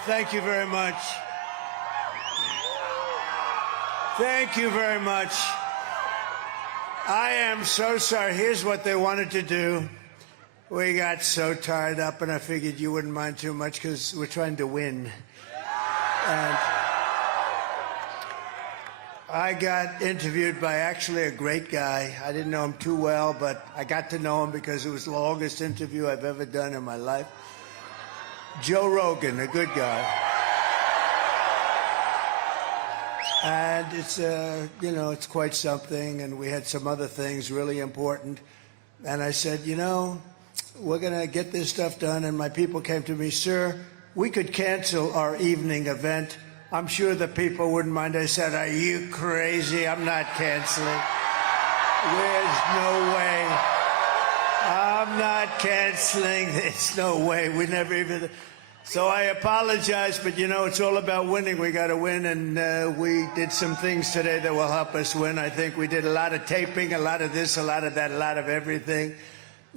Thank you very much. Thank you very much. I am so sorry. Here's what they wanted to do. We got so tied up, and I figured you wouldn't mind too much because we're trying to win. And I got interviewed by actually a great guy. I didn't know him too well, but I got to know him because it was the longest interview I've ever done in my life. Joe Rogan, a good guy. And it's, it's quite something, and we had some other things really important. And I said, we're going to get this stuff done. And my people came to me, sir, we could cancel our evening event. I'm sure the people wouldn't mind. I said, are you crazy? I'm not canceling. There's no way. I'm not canceling. There's no way. We never even... So I apologize, but it's all about winning. We got to win, and we did some things today that will help us win. I think we did a lot of taping, a lot of this, a lot of that, a lot of everything,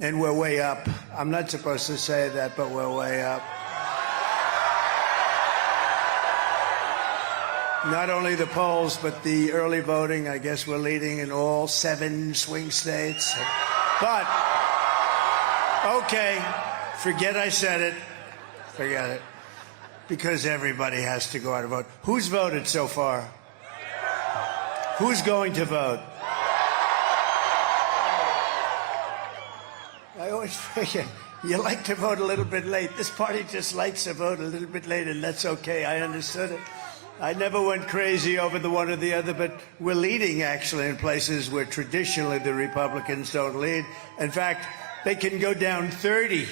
and we're way up. I'm not supposed to say that, but we're way up. Not only the polls, but the early voting. I guess we're leading in all 7 swing states. But, okay, forget I said it. Forget it. Because everybody has to go out and vote. Who's voted so far? Who's going to vote? I always figure you like to vote a little bit late. This party just likes to vote a little bit late, and that's okay. I understood it. I never went crazy over the one or the other, but we're leading, actually, in places where traditionally the Republicans don't lead. In fact, they can go down 30.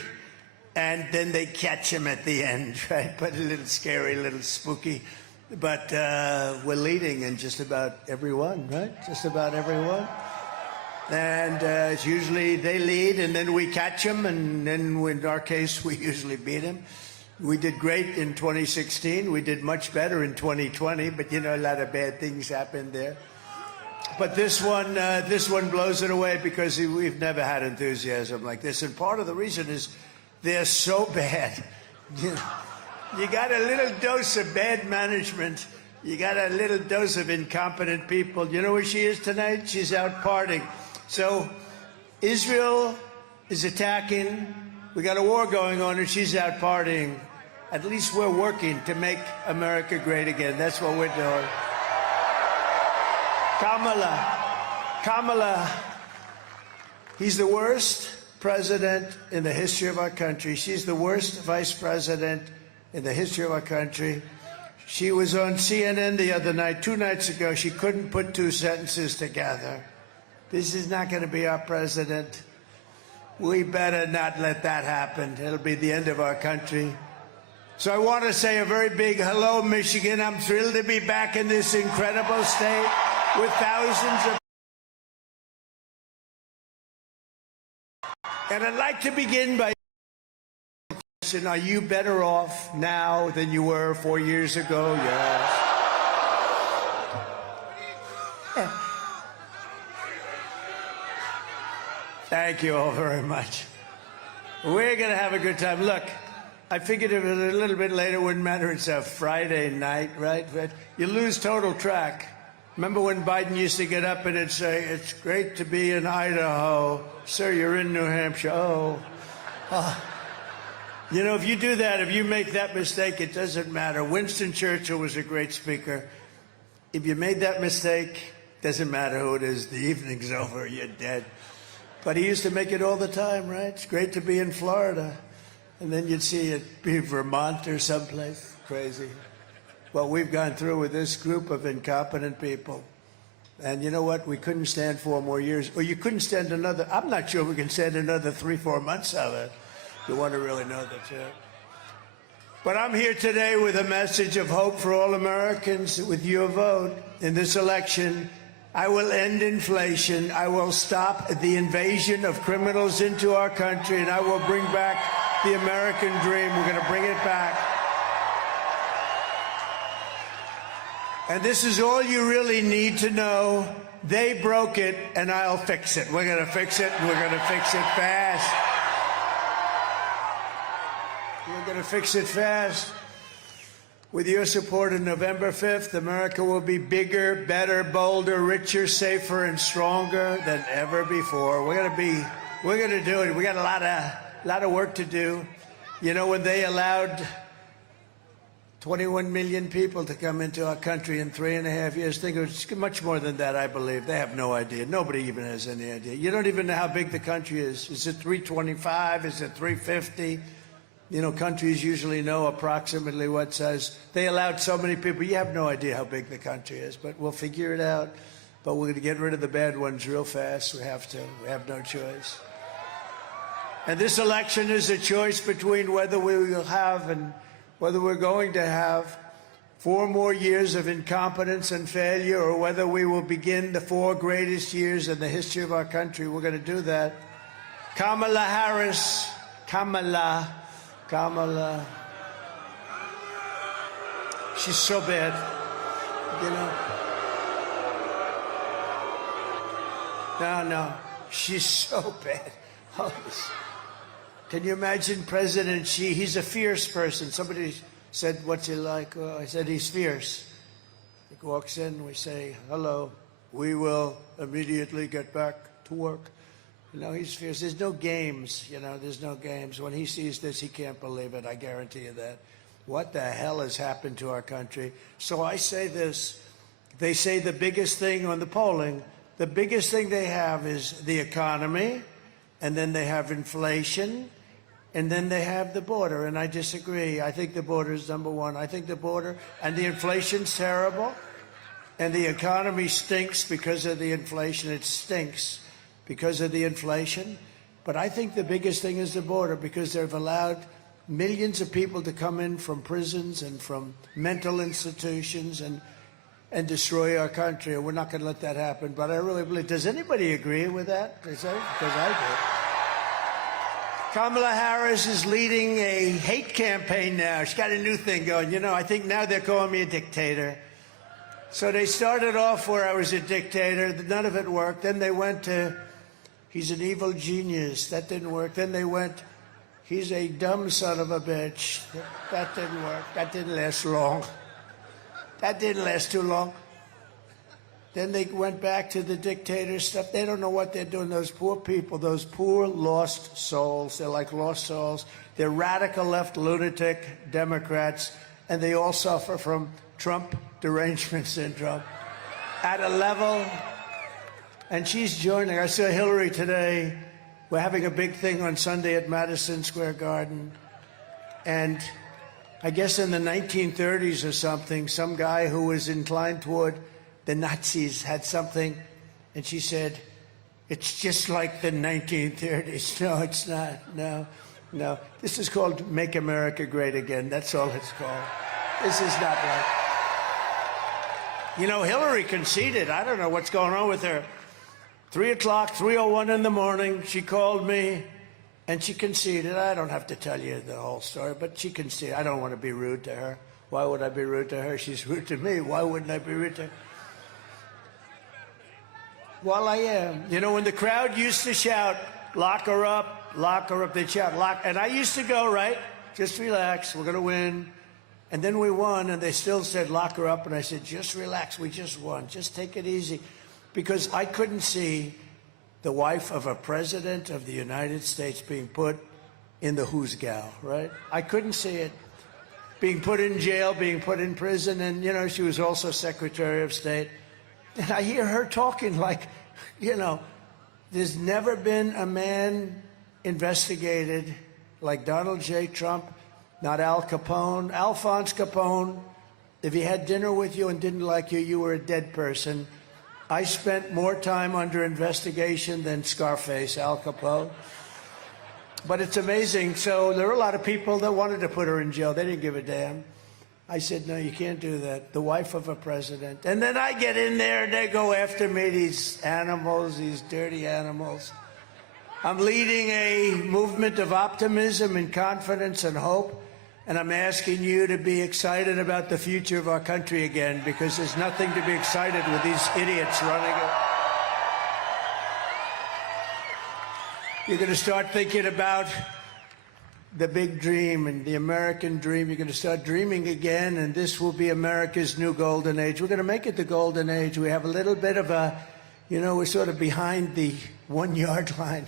And then they catch him at the end, right? But a little scary, a little spooky. But we're leading in just about everyone, right? Just about everyone. And it's usually they lead, and then we catch them, and then in our case, we usually beat them. We did great in 2016. We did much better in 2020, but a lot of bad things happened there. But this one blows it away because we've never had enthusiasm like this. And part of the reason is they're so bad. You got a little dose of bad management. You got a little dose of incompetent people. You know where she is tonight? She's out partying. So Israel is attacking. We got a war going on, and she's out partying. At least we're working to make America great again. That's what we're doing. Kamala, he's the worst president in the history of our country. She's the worst vice president in the history of our country. She was on CNN the other night, 2 nights ago. She couldn't put 2 sentences together. This is not going to be our president. We better not let that happen. It'll be the end of our country. So I want to say a very big hello, Michigan. I'm thrilled to be back in this incredible state with thousands of... And I'd like to begin by asking, are you better off now than you were 4 years ago? Yes. Thank you all very much. We're going to have a good time. Look, I figured if it was a little bit later, it wouldn't matter. It's a Friday night, right? But you lose total track. Remember when Biden used to get up and it'd say, it's great to be in Idaho. Sir, you're in New Hampshire. Oh. If you do that, if you make that mistake, it doesn't matter. Winston Churchill was a great speaker. If you made that mistake, doesn't matter who it is. The evening's over. You're dead. But he used to make it all the time, right? It's great to be in Florida. And then you'd see it be Vermont or someplace. Crazy. Well, we've gone through with this group of incompetent people. And you know what? We couldn't stand 4 more years. Or you couldn't stand another... I'm not sure we can stand another 3-4 months of it. You want to really know the truth. But I'm here today with a message of hope for all Americans. With your vote in this election, I will end inflation. I will stop the invasion of criminals into our country, and I will bring back the American dream. We're going to bring it back. And this is all you really need to know. They broke it, and I'll fix it. We're going to fix it, and we're going to fix it fast. We're going to fix it fast. With your support on November 5th, America will be bigger, better, bolder, richer, safer, and stronger than ever before. We're going to do it. We got a lot of work to do. You know, when they allowed 21 million people to come into our country in 3.5 years, think it was much more than that, I believe. They have no idea. Nobody even has any idea. You don't even know how big the country is. Is it 325? Is it 350? You know, countries usually know approximately what size. They allowed so many people. You have no idea how big the country is, but we'll figure it out. But we're going to get rid of the bad ones real fast. We have to. We have no choice. And this election is a choice between whether we will have and whether we're going to have 4 more years of incompetence and failure, or whether we will begin the 4 greatest years in the history of our country. We're going to do that. Kamala Harris, Kamala. She's so bad, you know. No, she's so bad. Oh, can you imagine President Xi? He's a fierce person. Somebody said, what's he like? Well, I said, he's fierce. He walks in, we say, hello, we will immediately get back to work. You know, he's fierce. There's no games, you know, there's no games. When he sees this, he can't believe it. I guarantee you that. What the hell has happened to our country? So I say this. They say the biggest thing on the polling, the biggest thing they have is the economy, and then they have inflation, and then they have the border. And I disagree. I think the border is number one. I think the border and the inflation's terrible, and the economy stinks because of the inflation. It stinks because of the inflation. But I think the biggest thing is the border, because they've allowed millions of people to come in from prisons and from mental institutions and destroy our country. And we're not going to let that happen. But I really believe, does anybody agree with that? Because I do. Kamala Harris is leading a hate campaign now. She's got a new thing going. You know, I think now they're calling me a dictator. So they started off where I was a dictator. None of it worked. Then they went to, he's an evil genius. That didn't work. Then they went, he's a dumb son of a bitch. That didn't work. That didn't last long. That didn't last too long. Then they went back to the dictator stuff. They don't know what they're doing. Those poor people, those poor lost souls. They're like lost souls. They're radical left lunatic Democrats, and they all suffer from Trump derangement syndrome at a level. And she's joining. I saw Hillary today. We're having a big thing on Sunday at Madison Square Garden. And I guess in the 1930s or something, some guy who was inclined toward the Nazis had something, and she said, it's just like the 1930s. No, it's not. No. This is called Make America Great Again. That's all it's called. This is not like... You know, Hillary conceded. I don't know what's going on with her. 3 o'clock, 3:01 in the morning, she called me, and she conceded. I don't have to tell you the whole story, but she conceded. I don't want to be rude to her. Why would I be rude to her? She's rude to me. Why wouldn't I be rude to her? Well, I am. You know, when the crowd used to shout, lock her up, they'd shout, lock. And I used to go, right, just relax, we're going to win. And then we won, and they still said, lock her up. And I said, just relax, we just won. Just take it easy. Because I couldn't see the wife of a president of the United States being put in the who's gal, right? I couldn't see it. Being put in jail, being put in prison. And, you know, she was also Secretary of State. And I hear her talking like, you know, there's never been a man investigated like Donald J. Trump, not Al Capone. Alphonse Capone, if he had dinner with you and didn't like you, you were a dead person. I spent more time under investigation than Scarface, Al Capone. But it's amazing. So there were a lot of people that wanted to put her in jail. They didn't give a damn. I said, no, you can't do that. The wife of a president. And then I get in there and they go after me, these animals, these dirty animals. I'm leading a movement of optimism and confidence and hope. And I'm asking you to be excited about the future of our country again, because there's nothing to be excited with these idiots running it. You're going to start thinking about the big dream and the American dream. You're going to start dreaming again, and this will be America's new golden age. We're going to make it the golden age. We have a little bit of a, we're sort of behind the 1 yard line.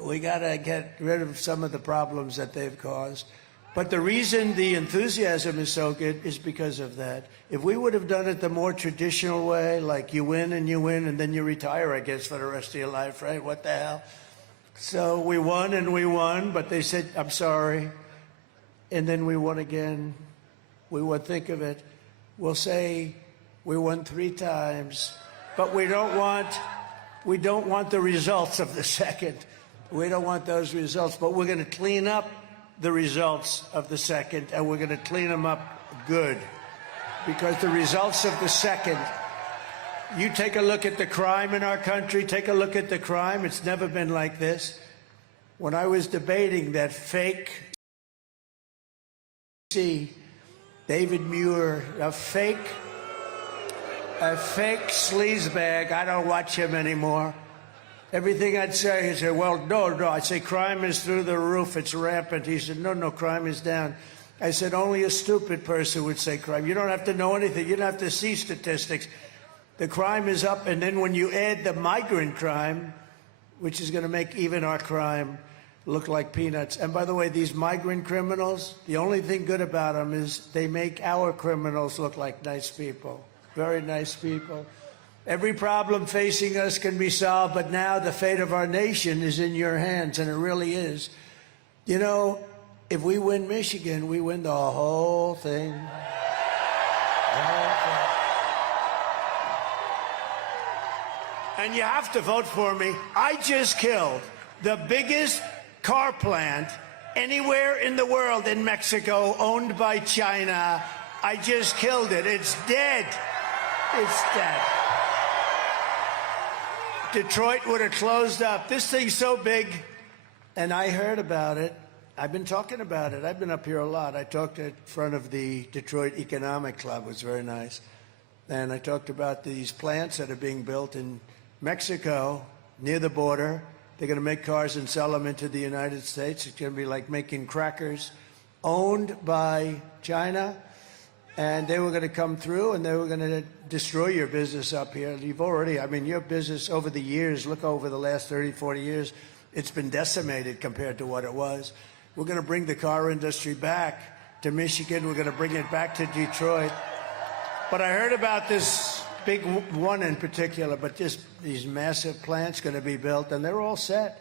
We got to get rid of some of the problems that they've caused. But the reason the enthusiasm is so good is because of that. If we would have done it the more traditional way, like you win and then you retire, I guess, for the rest of your life, right? What the hell? So we won, but they said, I'm sorry. And then we won again. We would think of it. We'll say we won 3 times, but we don't want the results of the second. We don't want those results, but we're going to clean up the results of the second, and we're going to clean them up good. Because the results of the second, you take a look at the crime in our country, take a look at the crime. It's never been like this. When I was debating that fake David Muir, a fake sleazebag, I don't watch him anymore. Everything I'd say, he'd say, well, no. I'd say, crime is through the roof. It's rampant. He said, no, crime is down. I said, only a stupid person would say crime. You don't have to know anything. You don't have to see statistics. The crime is up, and then when you add the migrant crime, which is going to make even our crime look like peanuts. And by the way, these migrant criminals, the only thing good about them is they make our criminals look like nice people, very nice people. Every problem facing us can be solved, but now the fate of our nation is in your hands, and it really is. If we win Michigan, we win the whole thing. The whole thing. And you have to vote for me. I just killed the biggest car plant anywhere in the world in Mexico, owned by China. I just killed it. It's dead. It's dead. Detroit would have closed up. This thing's so big, and I heard about it. I've been talking about it. I've been up here a lot. I talked in front of the Detroit Economic Club. It was very nice. And I talked about these plants that are being built in Mexico near the border. They're going to make cars and sell them into the United States. It's going to be like making crackers, owned by China. And they were going to come through, and they were going to destroy your business up here. You've already, your business over the years, look over the last 30, 40 years, it's been decimated compared to what it was. We're going to bring the car industry back to Michigan. We're going to bring it back to Detroit. But I heard about this big one in particular, but these massive plants going to be built, and they're all set.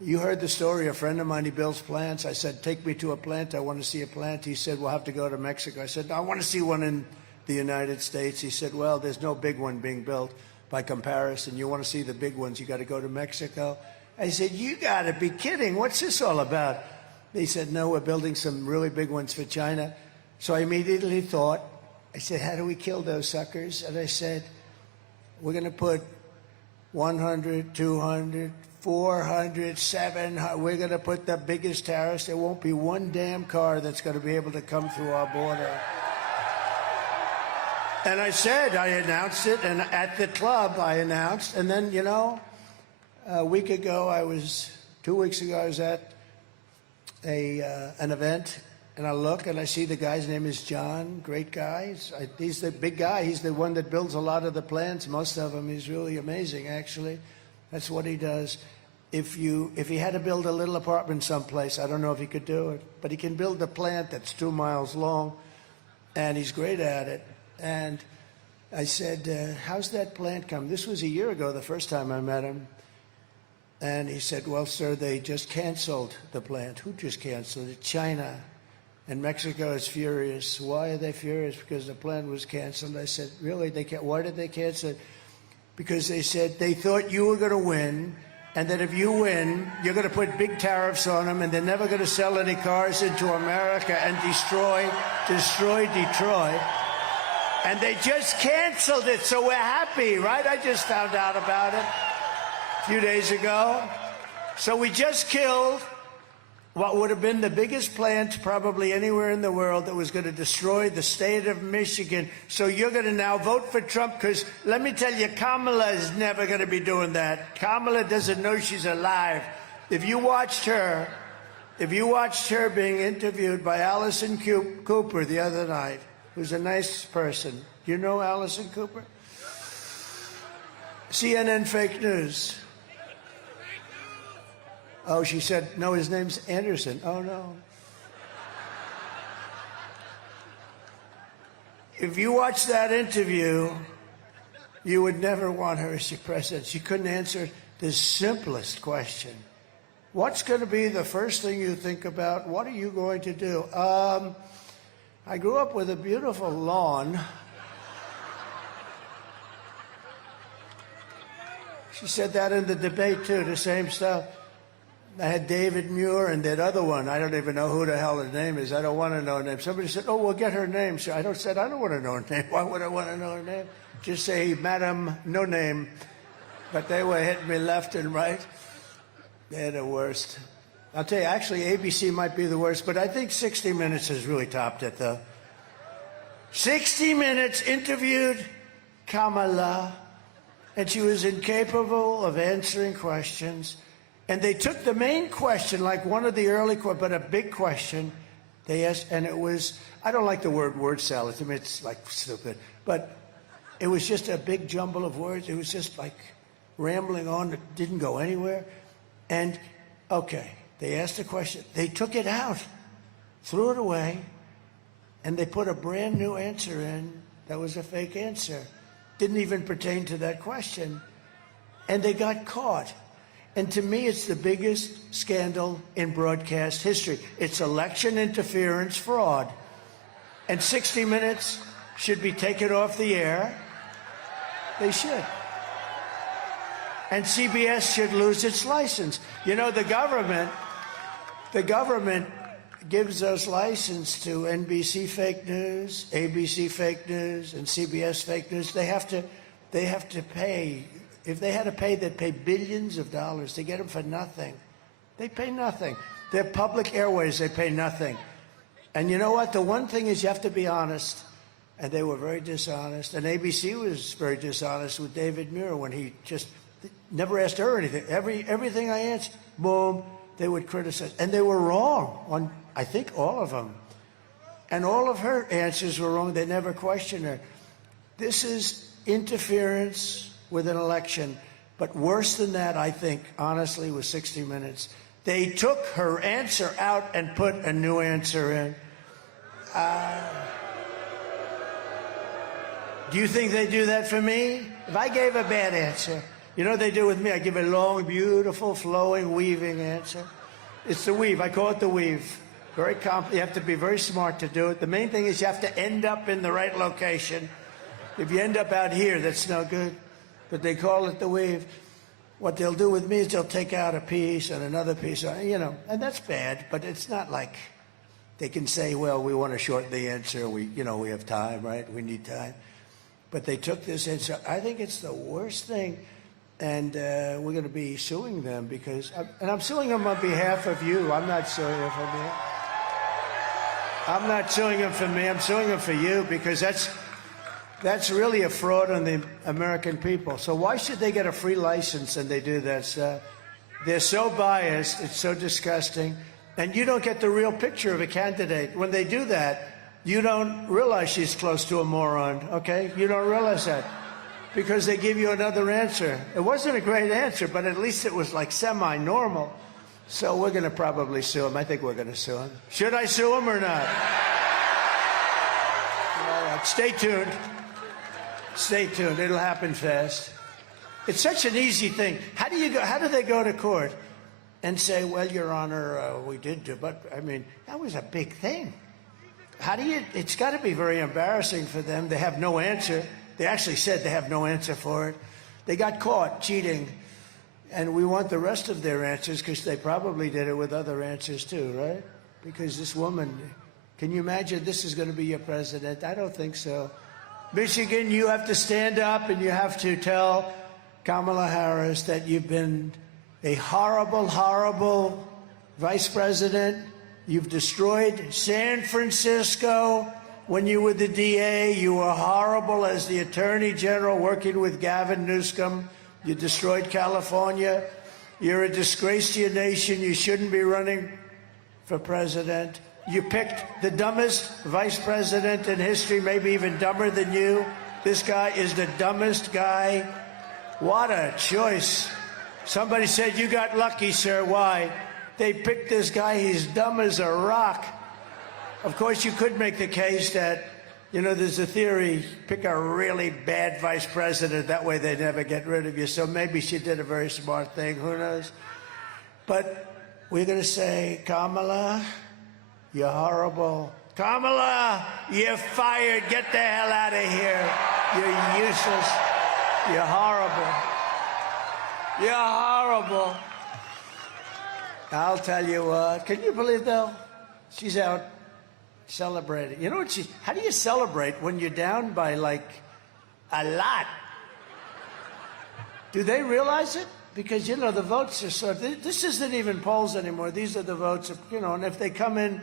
You heard the story. A friend of mine, he builds plants. I said, take me to a plant. I want to see a plant. He said, we'll have to go to Mexico. I said, no, I want to see one in the United States. He said, well, there's no big one being built by comparison. You want to see the big ones, you got to go to Mexico. I said, you got to be kidding. What's this all about? He said, no, we're building some really big ones for China. So I immediately thought, I said, how do we kill those suckers? And I said, we're going to put 100, 200, 400, 700. We're going to put the biggest tariffs. There won't be one damn car that's going to be able to come through our border. And I said, I announced it, and at the club I announced, and then, a week ago, 2 weeks ago, I was at an event, and I look, and I see the guy's name is John, great guy. He's the big guy. He's the one that builds a lot of the plants, most of them. He's really amazing, actually. That's what he does. If he had to build a little apartment someplace, I don't know if he could do it, but he can build a plant that's 2 miles long, and he's great at it. And I said, how's that plant come? This was a year ago, the first time I met him. And he said, well, sir, they just canceled the plant. Who just canceled it? China. And Mexico is furious. Why are they furious? Because the plant was canceled. I said, really? Why did they cancel it? Because they said they thought you were going to win, and that if you win, you're going to put big tariffs on them, and they're never going to sell any cars into America and destroy Detroit. And they just canceled it, so we're happy, right? I just found out about it a few days ago. So we just killed what would have been the biggest plant probably anywhere in the world that was going to destroy the state of Michigan. So you're going to now vote for Trump, because let me tell you, Kamala is never going to be doing that. Kamala doesn't know she's alive. If you watched her If you watched her being interviewed by Alison Cooper the other night, who's a nice person. Do you know Alison Cooper? CNN fake news. Oh, she said, no, his name's Anderson. Oh, no. If you watch that interview, you would never want her as your president. She couldn't answer the simplest question. What's going to be the first thing you think about? What are you going to do? I grew up with a beautiful lawn. She said that in the debate, too, the same stuff. I had David Muir and that other one. I don't even know who the hell her name is. I don't want to know her name. Somebody said, oh, we'll get her name. So I don't want to know her name. Why would I want to know her name? Just say, Madam, no name. But they were hitting me left and right. They're the worst. I'll tell you, actually, ABC might be the worst, but I think 60 Minutes has really topped it, though. 60 Minutes interviewed Kamala, and she was incapable of answering questions. And they took the main question, like one of the early, but a big question, they asked, and it was, I don't like the word salad. To me, it's like stupid. But it was just a big jumble of words. It was just like rambling on that didn't go anywhere. And, okay, they asked a question. They took it out, threw it away, and they put a brand new answer in that was a fake answer. Didn't even pertain to that question. And they got caught. And to me, it's the biggest scandal in broadcast history. It's election interference fraud. And 60 Minutes should be taken off the air. They should. And CBS should lose its license. You know, the government gives those license to NBC fake news, ABC fake news, and CBS fake news. They have to pay. If they had to pay, they'd pay billions of dollars to get them for nothing. They pay nothing. They're public airways. They pay nothing. And you know what? The one thing is you have to be honest. And they were very dishonest. And ABC was very dishonest with David Muir when he just never asked her anything. Everything I answered, boom, they would criticize. And they were wrong on, I think, all of them. And all of her answers were wrong. They never questioned her. This is interference with an election. But worse than that, I think, honestly, was 60 Minutes. They took her answer out and put a new answer in. Do you think they do that for me? If I gave a bad answer, you know what they do with me? I give a long, beautiful, flowing, weaving answer. It's the weave. I call it the weave. Very you have to be very smart to do it. The main thing is you have to end up in the right location. If you end up out here, that's no good. But they call it the weave. What they'll do with me is they'll take out a piece and another piece, you know, and that's bad. But it's not like they can say, well, we want to shorten the answer. We have time, right? We need time. But they took this answer. I think it's the worst thing. And we're going to be suing them because, and I'm suing them on behalf of you. I'm not suing them for me. I'm not suing them for me. I'm suing them for you because that's really a fraud on the American people. So why should they get a free license and they do that stuff? They're so biased. It's so disgusting. And you don't get the real picture of a candidate. When they do that, you don't realize she's close to a moron, okay? You don't realize that. Because they give you another answer. It wasn't a great answer, but at least it was like semi-normal. So we're going to probably sue him. I think we're going to sue him. Should I sue him or not? All right, stay tuned. Stay tuned. It'll happen fast. It's such an easy thing. How do they go to court and say, well, Your Honor, we did do, but I mean, that was a big thing. It's got to be very embarrassing for them. They have no answer. They actually said they have no answer for it. They got caught cheating. And we want the rest of their answers because they probably did it with other answers too, right? Because this woman, can you imagine this is going to be your president? I don't think so. Michigan, you have to stand up and you have to tell Kamala Harris that you've been a horrible, horrible vice president. You've destroyed San Francisco. When you were the DA, you were horrible as the Attorney General working with Gavin Newsom. You destroyed California. You're a disgrace to your nation. You shouldn't be running for president. You picked the dumbest vice president in history, maybe even dumber than you. This guy is the dumbest guy. What a choice. Somebody said, you got lucky, sir. Why? They picked this guy. He's dumb as a rock. Of course, you could make the case that, you know, there's a theory, pick a really bad vice president. That way they never get rid of you. So maybe she did a very smart thing. Who knows? But we're going to say, Kamala, you're horrible. Kamala, you're fired. Get the hell out of here. You're useless. You're horrible. You're horrible. I'll tell you what. Can you believe, though? She's out celebrating. You know what how do you celebrate when you're down by, like, a lot? Do they realize it? Because, you know, the votes are so... This isn't even polls anymore. These are the votes, you know, and if they come in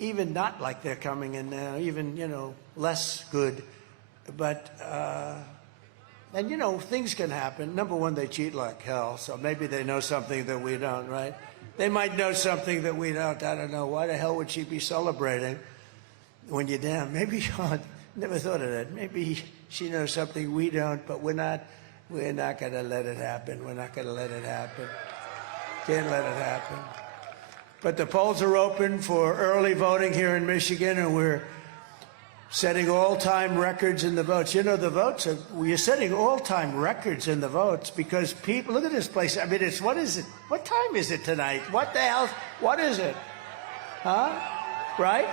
even not like they're coming in now, even, you know, less good. But, and, you know, things can happen. Number one, they cheat like hell, so maybe they know something that we don't, right? They might know something that we don't. I don't know. Why the hell would she be celebrating when you're down? Maybe, oh, never thought of that. Maybe she knows something we don't, but we're not going to let it happen. We're not going to let it happen. Can't let it happen. But the polls are open for early voting here in Michigan, and we're setting all-time records in the votes. You know, the votes we're setting all-time records in the votes because people, look at this place. I mean, it's, what is it? What time is it tonight? What the hell? What is it? Huh? Right?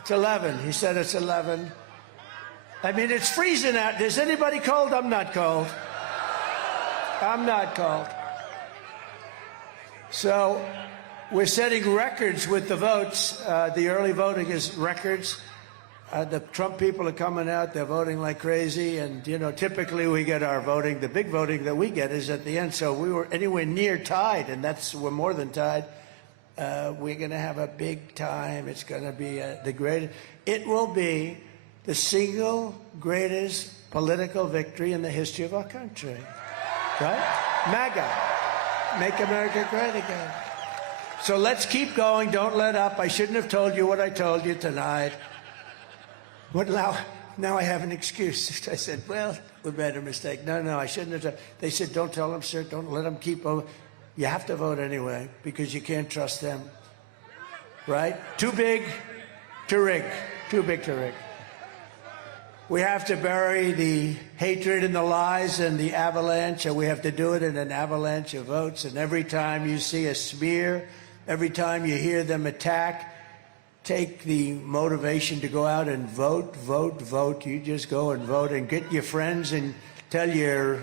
It's 11. He said it's 11. I mean, it's freezing out. Is anybody cold? I'm not cold. I'm not cold. So we're setting records with the votes. The early voting is records. The Trump people are coming out. They're voting like crazy. And, you know, typically we get our voting. The big voting that we get is at the end. So we were anywhere near tied, and we're more than tied. We're going to have a big time. It's going to be the greatest. It will be the single greatest political victory in the history of our country. Right? MAGA. Make America great again. So let's keep going. Don't let up. I shouldn't have told you what I told you tonight. What now I have an excuse. I said, well, we made a mistake. No, I shouldn't have. They said, don't tell them, sir. Don't let them keep over. You have to vote anyway because you can't trust them. Right? Too big to rig. Too big to rig. We have to bury the hatred and the lies and the avalanche, and we have to do it in an avalanche of votes. And every time you see a smear, every time you hear them attack, take the motivation to go out and vote, vote, vote. You just go and vote and get your friends and tell your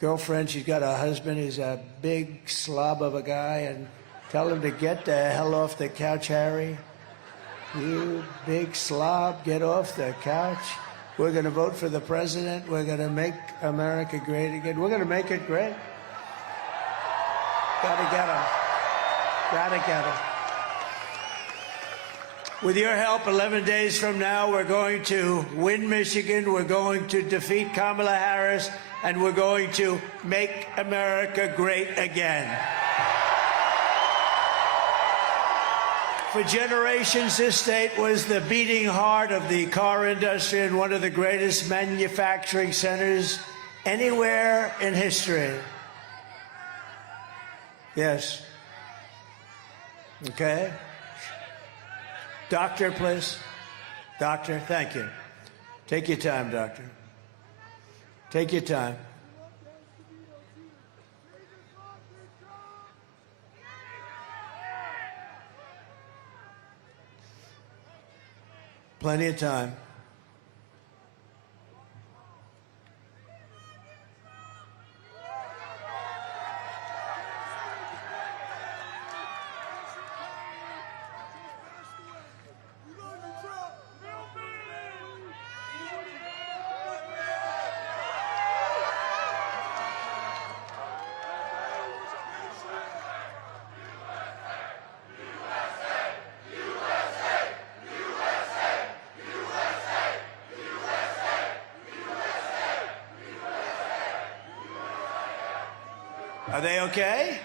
girlfriend she's got a husband who's a big slob of a guy and tell him to get the hell off the couch, Harry. You big slob, get off the couch. We're going to vote for the president. We're going to make America great again. We're going to make it great. Got to get him. Got to get him. With your help, 11 days from now, we're going to win Michigan. We're going to defeat Kamala Harris. And we're going to make America great again. For generations, this state was the beating heart of the car industry and one of the greatest manufacturing centers anywhere in history. Yes. Okay. Doctor, please. Doctor, thank you. Take your time, doctor. Take your time. Plenty of time. Are they okay?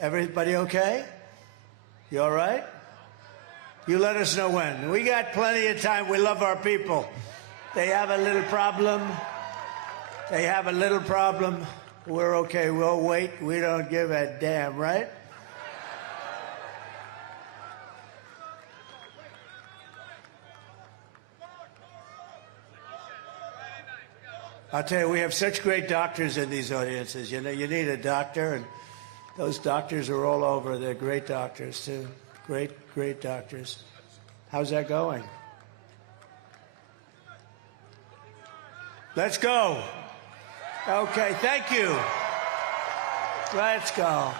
Everybody okay? You all right? You let us know when. We got plenty of time. We love our people. They have a little problem. They have a little problem. We're okay. We'll wait. We don't give a damn, right? I'll tell you, we have such great doctors in these audiences. You know, you need a doctor, and those doctors are all over. They're great doctors, too. Great, great doctors. How's that going? Let's go. Okay, thank you. Let's go.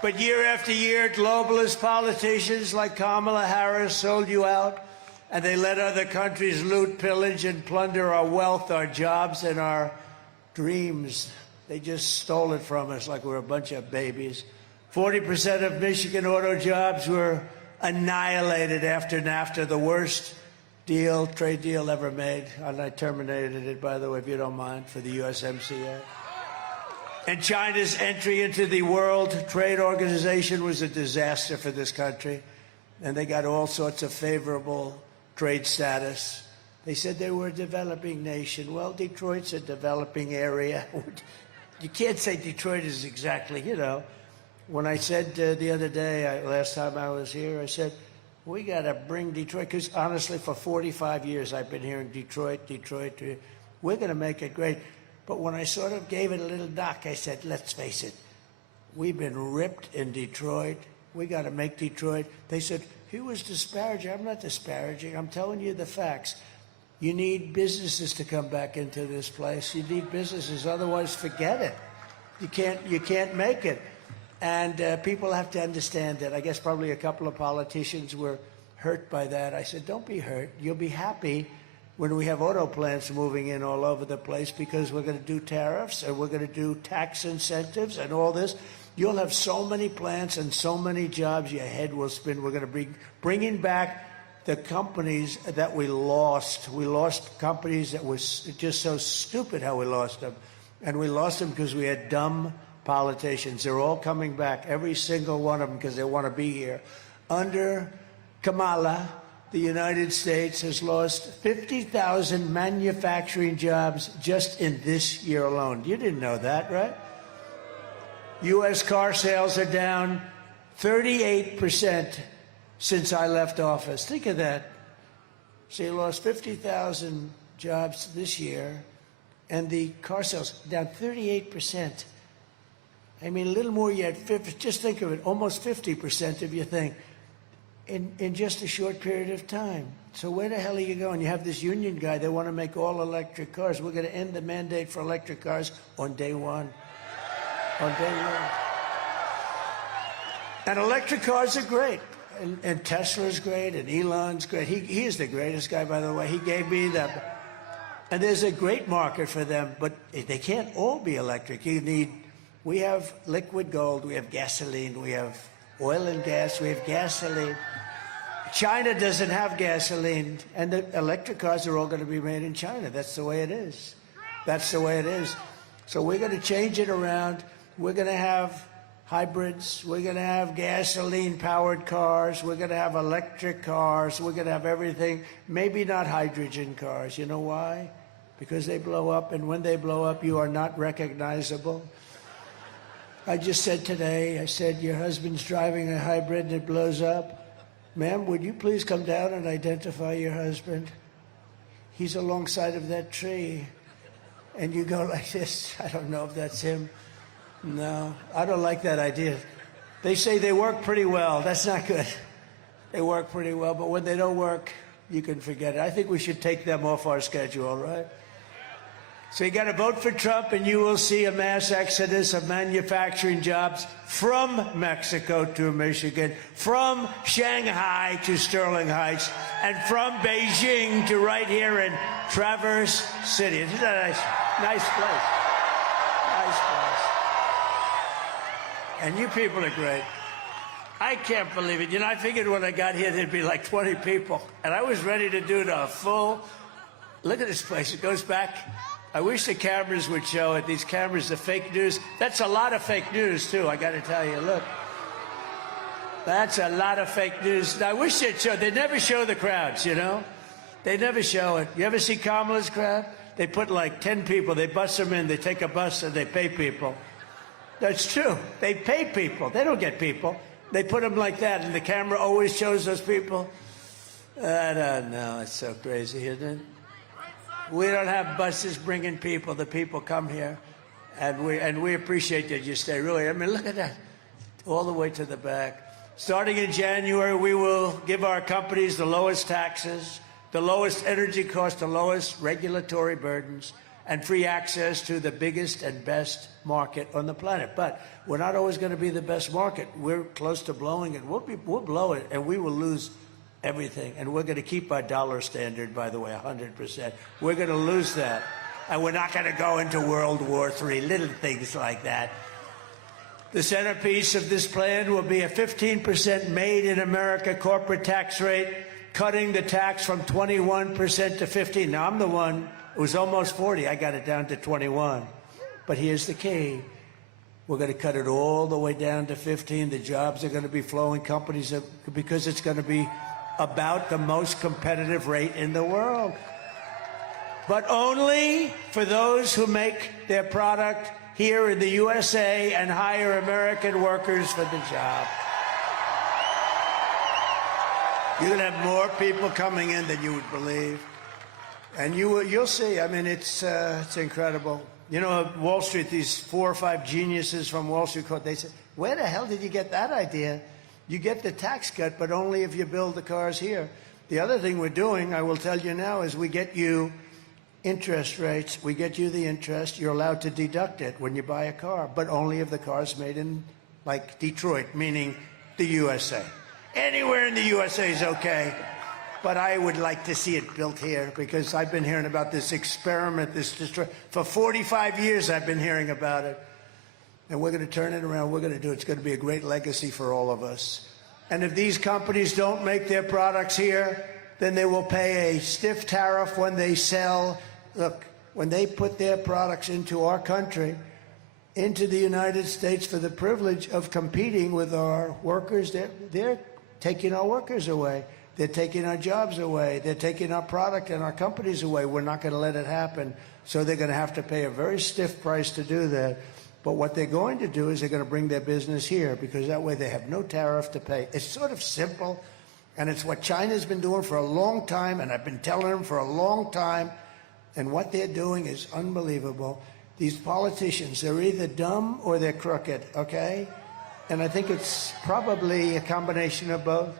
But year after year, globalist politicians like Kamala Harris sold you out, and they let other countries loot, pillage, and plunder our wealth, our jobs, and our dreams. They just stole it from us like we're a bunch of babies. 40% of Michigan auto jobs were annihilated after NAFTA, the worst trade deal ever made. And I terminated it, by the way, if you don't mind, for the USMCA. And China's entry into the World Trade Organization was a disaster for this country. And they got all sorts of favorable trade status. They said they were a developing nation. Well, Detroit's a developing area. You can't say Detroit is exactly, you know. When I said the other day, last time I was here, I said, we got to bring Detroit, because honestly, for 45 years, I've been hearing Detroit. We're going to make it great. But when I sort of gave it a little knock, I said, let's face it, we've been ripped in Detroit. We got to make Detroit. They said, he was disparaging. I'm not disparaging. I'm telling you the facts. You need businesses to come back into this place. You need businesses. Otherwise, forget it. You can't make it. And people have to understand that. I guess probably a couple of politicians were hurt by that. I said, don't be hurt. You'll be happy when we have auto plants moving in all over the place, because we're going to do tariffs and we're going to do tax incentives and all this. You'll have so many plants and so many jobs, your head will spin. We're going to be bringing back the companies that we lost. We lost companies that was just so stupid how we lost them. And we lost them because we had dumb politicians. They're all coming back, every single one of them, because they want to be here. Under Kamala, the United States has lost 50,000 manufacturing jobs just in this year alone. You didn't know that, right? U.S. car sales are down 38% since I left office. Think of that. So you lost 50,000 jobs this year, and the car sales down 38%. I mean, a little more yet. Just think of it, almost 50% if you think, in just a short period of time. So where the hell are you going? You have this union guy, they want to make all electric cars. We're going to end the mandate for electric cars on day one. On day one. And electric cars are great. And Tesla's great, and Elon's great. He is the greatest guy, by the way. He gave me that. And there's a great market for them, but they can't all be electric. We have liquid gold, we have gasoline, we have oil and gas, we have gasoline. China doesn't have gasoline, and the electric cars are all going to be made in China. That's the way it is. That's the way it is. So we're going to change it around. We're going to have hybrids. We're going to have gasoline-powered cars. We're going to have electric cars. We're going to have everything. Maybe not hydrogen cars. You know why? Because they blow up, and when they blow up, you are not recognizable. I just said today, I said, your husband's driving a hybrid and it blows up. Ma'am, would you please come down and identify your husband? He's alongside of that tree. And you go like this. I don't know if that's him. No, I don't like that idea. They say they work pretty well. That's not good. They work pretty well, but when they don't work, you can forget it. I think we should take them off our schedule, right? So you got to vote for Trump, and you will see a mass exodus of manufacturing jobs from Mexico to Michigan, from Shanghai to Sterling Heights, and from Beijing to right here in Traverse City. Isn't that a nice place? Nice place. And you people are great. I can't believe it. You know, I figured when I got here there'd be like 20 people, and I was ready to do the full. Look at this place. It goes back. I wish the cameras would show it. These cameras, the fake news. That's a lot of fake news, too, I got to tell you. Look. That's a lot of fake news. I wish they'd show. They never show the crowds, you know? They never show it. You ever see Kamala's crowd? They put like 10 people. They bus them in. They take a bus and they pay people. That's true. They pay people. They don't get people. They put them like that, and the camera always shows those people. I don't know. It's so crazy, isn't it? We don't have buses bringing people. The people come here, and we appreciate that you stay. Really, I mean, look at that, all the way to the back. Starting in January, we will give our companies the lowest taxes, the lowest energy costs, the lowest regulatory burdens, and free access to the biggest and best market on the planet. But we're not always going to be the best market. We're close to blowing it. We'll blow it, and we will lose everything. And we're going to keep our dollar standard, by the way, 100%. We're going to lose that. And we're not going to go into World War III, little things like that. The centerpiece of this plan will be a 15% made in America corporate tax rate, cutting the tax from 21% to 15%. Now, I'm the one, it was almost 40. I got it down to 21. But here's the key. We're going to cut it all the way down to 15. The jobs are going to be flowing, companies, because it's going to be about the most competitive rate in the world. But only for those who make their product here in the USA and hire American workers for the job. You're going to have more people coming in than you would believe. And you'll see. I mean, it's incredible. You know, Wall Street, these 4 or 5 geniuses from Wall Street, they said, where the hell did you get that idea? You get the tax cut, but only if you build the cars here. The other thing we're doing, I will tell you now, is we get you interest rates. We get you the interest. You're allowed to deduct it when you buy a car, but only if the car's made in, like, Detroit, meaning the USA. Anywhere in the USA is okay, but I would like to see it built here because I've been hearing about this experiment, for 45 years I've been hearing about it. And we're going to turn it around. We're going to do it. It's going to be a great legacy for all of us. And if these companies don't make their products here, then they will pay a stiff tariff when they sell. Look, when they put their products into our country, into the United States for the privilege of competing with our workers, they're taking our workers away. They're taking our jobs away. They're taking our product and our companies away. We're not going to let it happen. So they're going to have to pay a very stiff price to do that. But what they're going to do is they're going to bring their business here because that way they have no tariff to pay. It's sort of simple, and it's what China's been doing for a long time, and I've been telling them for a long time, and what they're doing is unbelievable. These politicians, they're either dumb or they're crooked, okay? And I think it's probably a combination of both.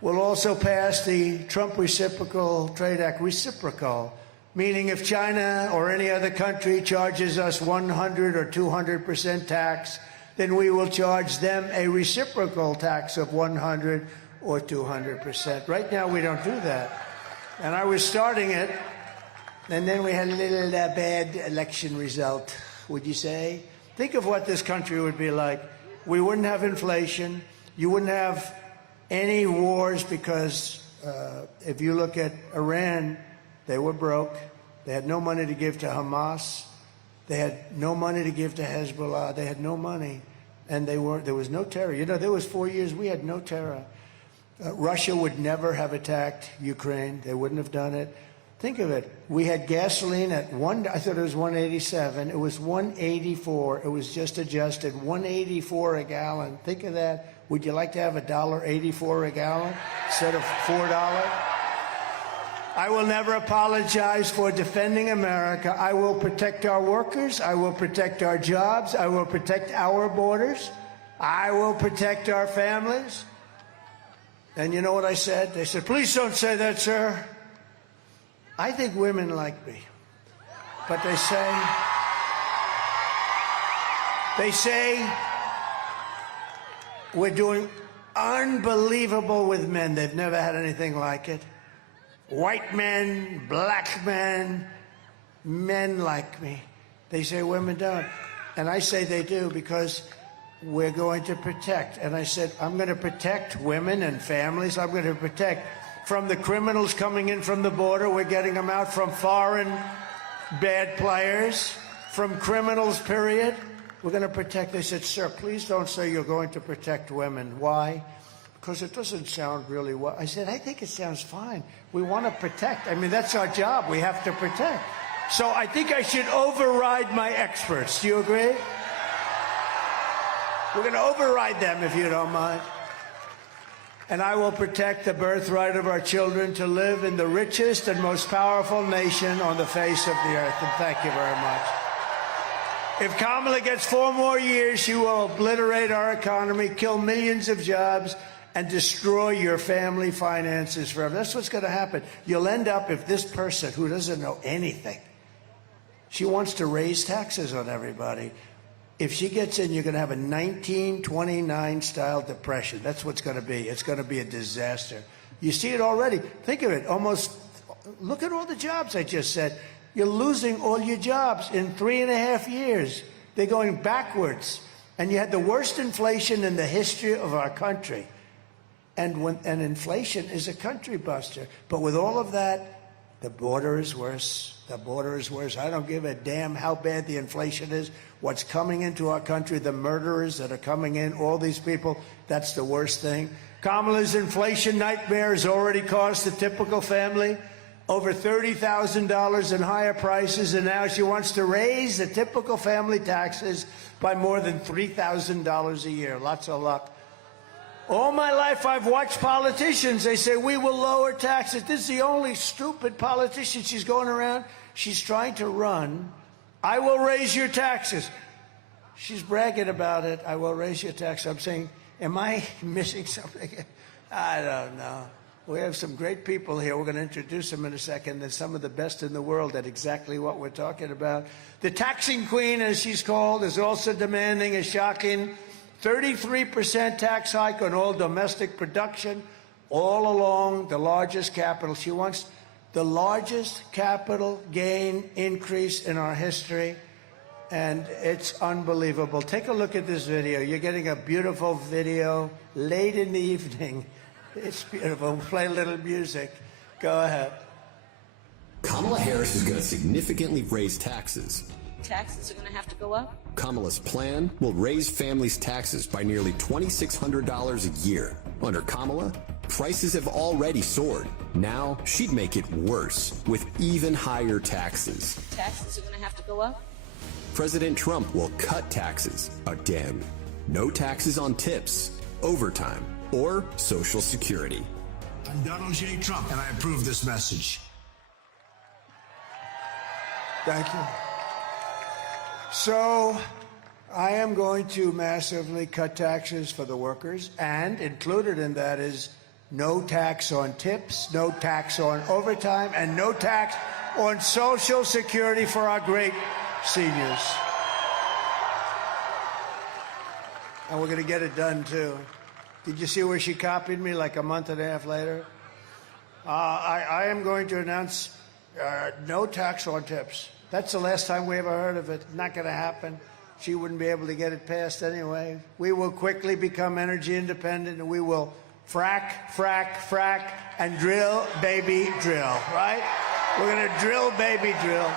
We'll also pass the Trump Reciprocal Trade Act, reciprocal, meaning if China or any other country charges us 100 or 200% tax, then we will charge them a reciprocal tax of 100 or 200%. Right now, we don't do that. And I was starting it, and then we had a little bad election result, would you say? Think of what this country would be like. We wouldn't have inflation. You wouldn't have any wars because if you look at Iran, they were broke. They had no money to give to Hamas. They had no money to give to Hezbollah. They had no money. And there was no terror. You know, there was 4 years we had no terror. Russia would never have attacked Ukraine. They wouldn't have done it. Think of it. We had gasoline at I thought it was 187. It was 184. It was just adjusted. 184 a gallon. Think of that. Would you like to have $1.84 a gallon instead of $4? I will never apologize for defending America. I will protect our workers. I will protect our jobs. I will protect our borders. I will protect our families. And you know what I said? They said, please don't say that, sir. I think women like me. But they say we're doing unbelievable with men. They've never had anything like it. White men, black men, men like me. They say women don't. And I say they do because we're going to protect. And I said, I'm going to protect women and families. I'm going to protect from the criminals coming in from the border. We're getting them out from foreign bad players, from criminals, period. we're going to protect. They said, sir, please don't say you're going to protect women. Why? Because it doesn't sound really well. I said, I think it sounds fine. We want to protect. I mean, that's our job. We have to protect. So I think I should override my experts. Do you agree? We're going to override them, if you don't mind. And I will protect the birthright of our children to live in the richest and most powerful nation on the face of the earth. And thank you very much. If Kamala gets 4 more years, she will obliterate our economy, kill millions of jobs, and destroy your family finances forever. That's what's going to happen. You'll end up, if this person who doesn't know anything, she wants to raise taxes on everybody. If she gets in, you're going to have a 1929-style depression. That's what's going to be. It's going to be a disaster. You see it already. Think of it. Almost, look at all the jobs I just said. You're losing all your jobs in 3.5 years. They're going backwards. And you had the worst inflation in the history of our country. And inflation is a country buster. But with all of that, the border is worse. The border is worse. I don't give a damn how bad the inflation is. What's coming into our country, the murderers that are coming in, all these people, that's the worst thing. Kamala's inflation nightmare has already cost the typical family over $30,000 in higher prices, and now she wants to raise the typical family taxes by more than $3,000 a year. Lots of luck. All my life I've watched politicians. They say, we will lower taxes. This is the only stupid politician. She's going around. She's trying to run. I will raise your taxes. She's bragging about it. I will raise your taxes. I'm saying, am I missing something? I don't know. We have some great people here. We're going to introduce them in a second. They're some of the best in the world at exactly what we're talking about. The taxing queen, as she's called, is also demanding a shocking 33% tax hike on all domestic production all along the largest capital. She wants the largest capital gain increase in our history, and it's unbelievable. Take a look at this video. You're getting a beautiful video late in the evening. It's beautiful. Play a little music. Go ahead. Kamala Harris is going to significantly raise taxes. Taxes are going to have to go up? Kamala's plan will raise families' taxes by nearly $2,600 a year. Under Kamala, prices have already soared. Now, she'd make it worse with even higher taxes. Taxes are going to have to go up? President Trump will cut taxes again. No taxes on tips, overtime, or Social Security. I'm Donald J. Trump, and I approve this message. Thank you. So, I am going to massively cut taxes for the workers, and included in that is no tax on tips, no tax on overtime, and no tax on Social Security for our great seniors. And we're going to get it done, too. Did you see where she copied me like a month and a half later? I am going to announce no tax on tips. That's the last time we ever heard of it. Not going to happen. She wouldn't be able to get it passed anyway. We will quickly become energy independent, and we will frack, frack, frack, and drill, baby, drill, right? We're going to drill, baby, drill.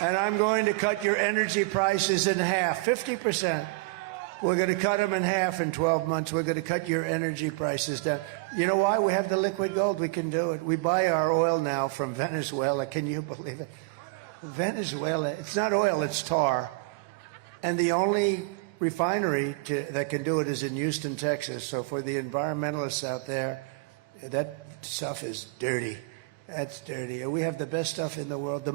And I'm going to cut your energy prices in half, 50%. We're going to cut them in half in 12 months. We're going to cut your energy prices down. You know why? We have the liquid gold. We can do it. We buy our oil now from Venezuela. Can you believe it? Venezuela, it's not oil, it's tar. And the only refinery that can do it is in Houston, Texas. So for the environmentalists out there, that stuff is dirty. That's dirty. We have the best stuff in the world.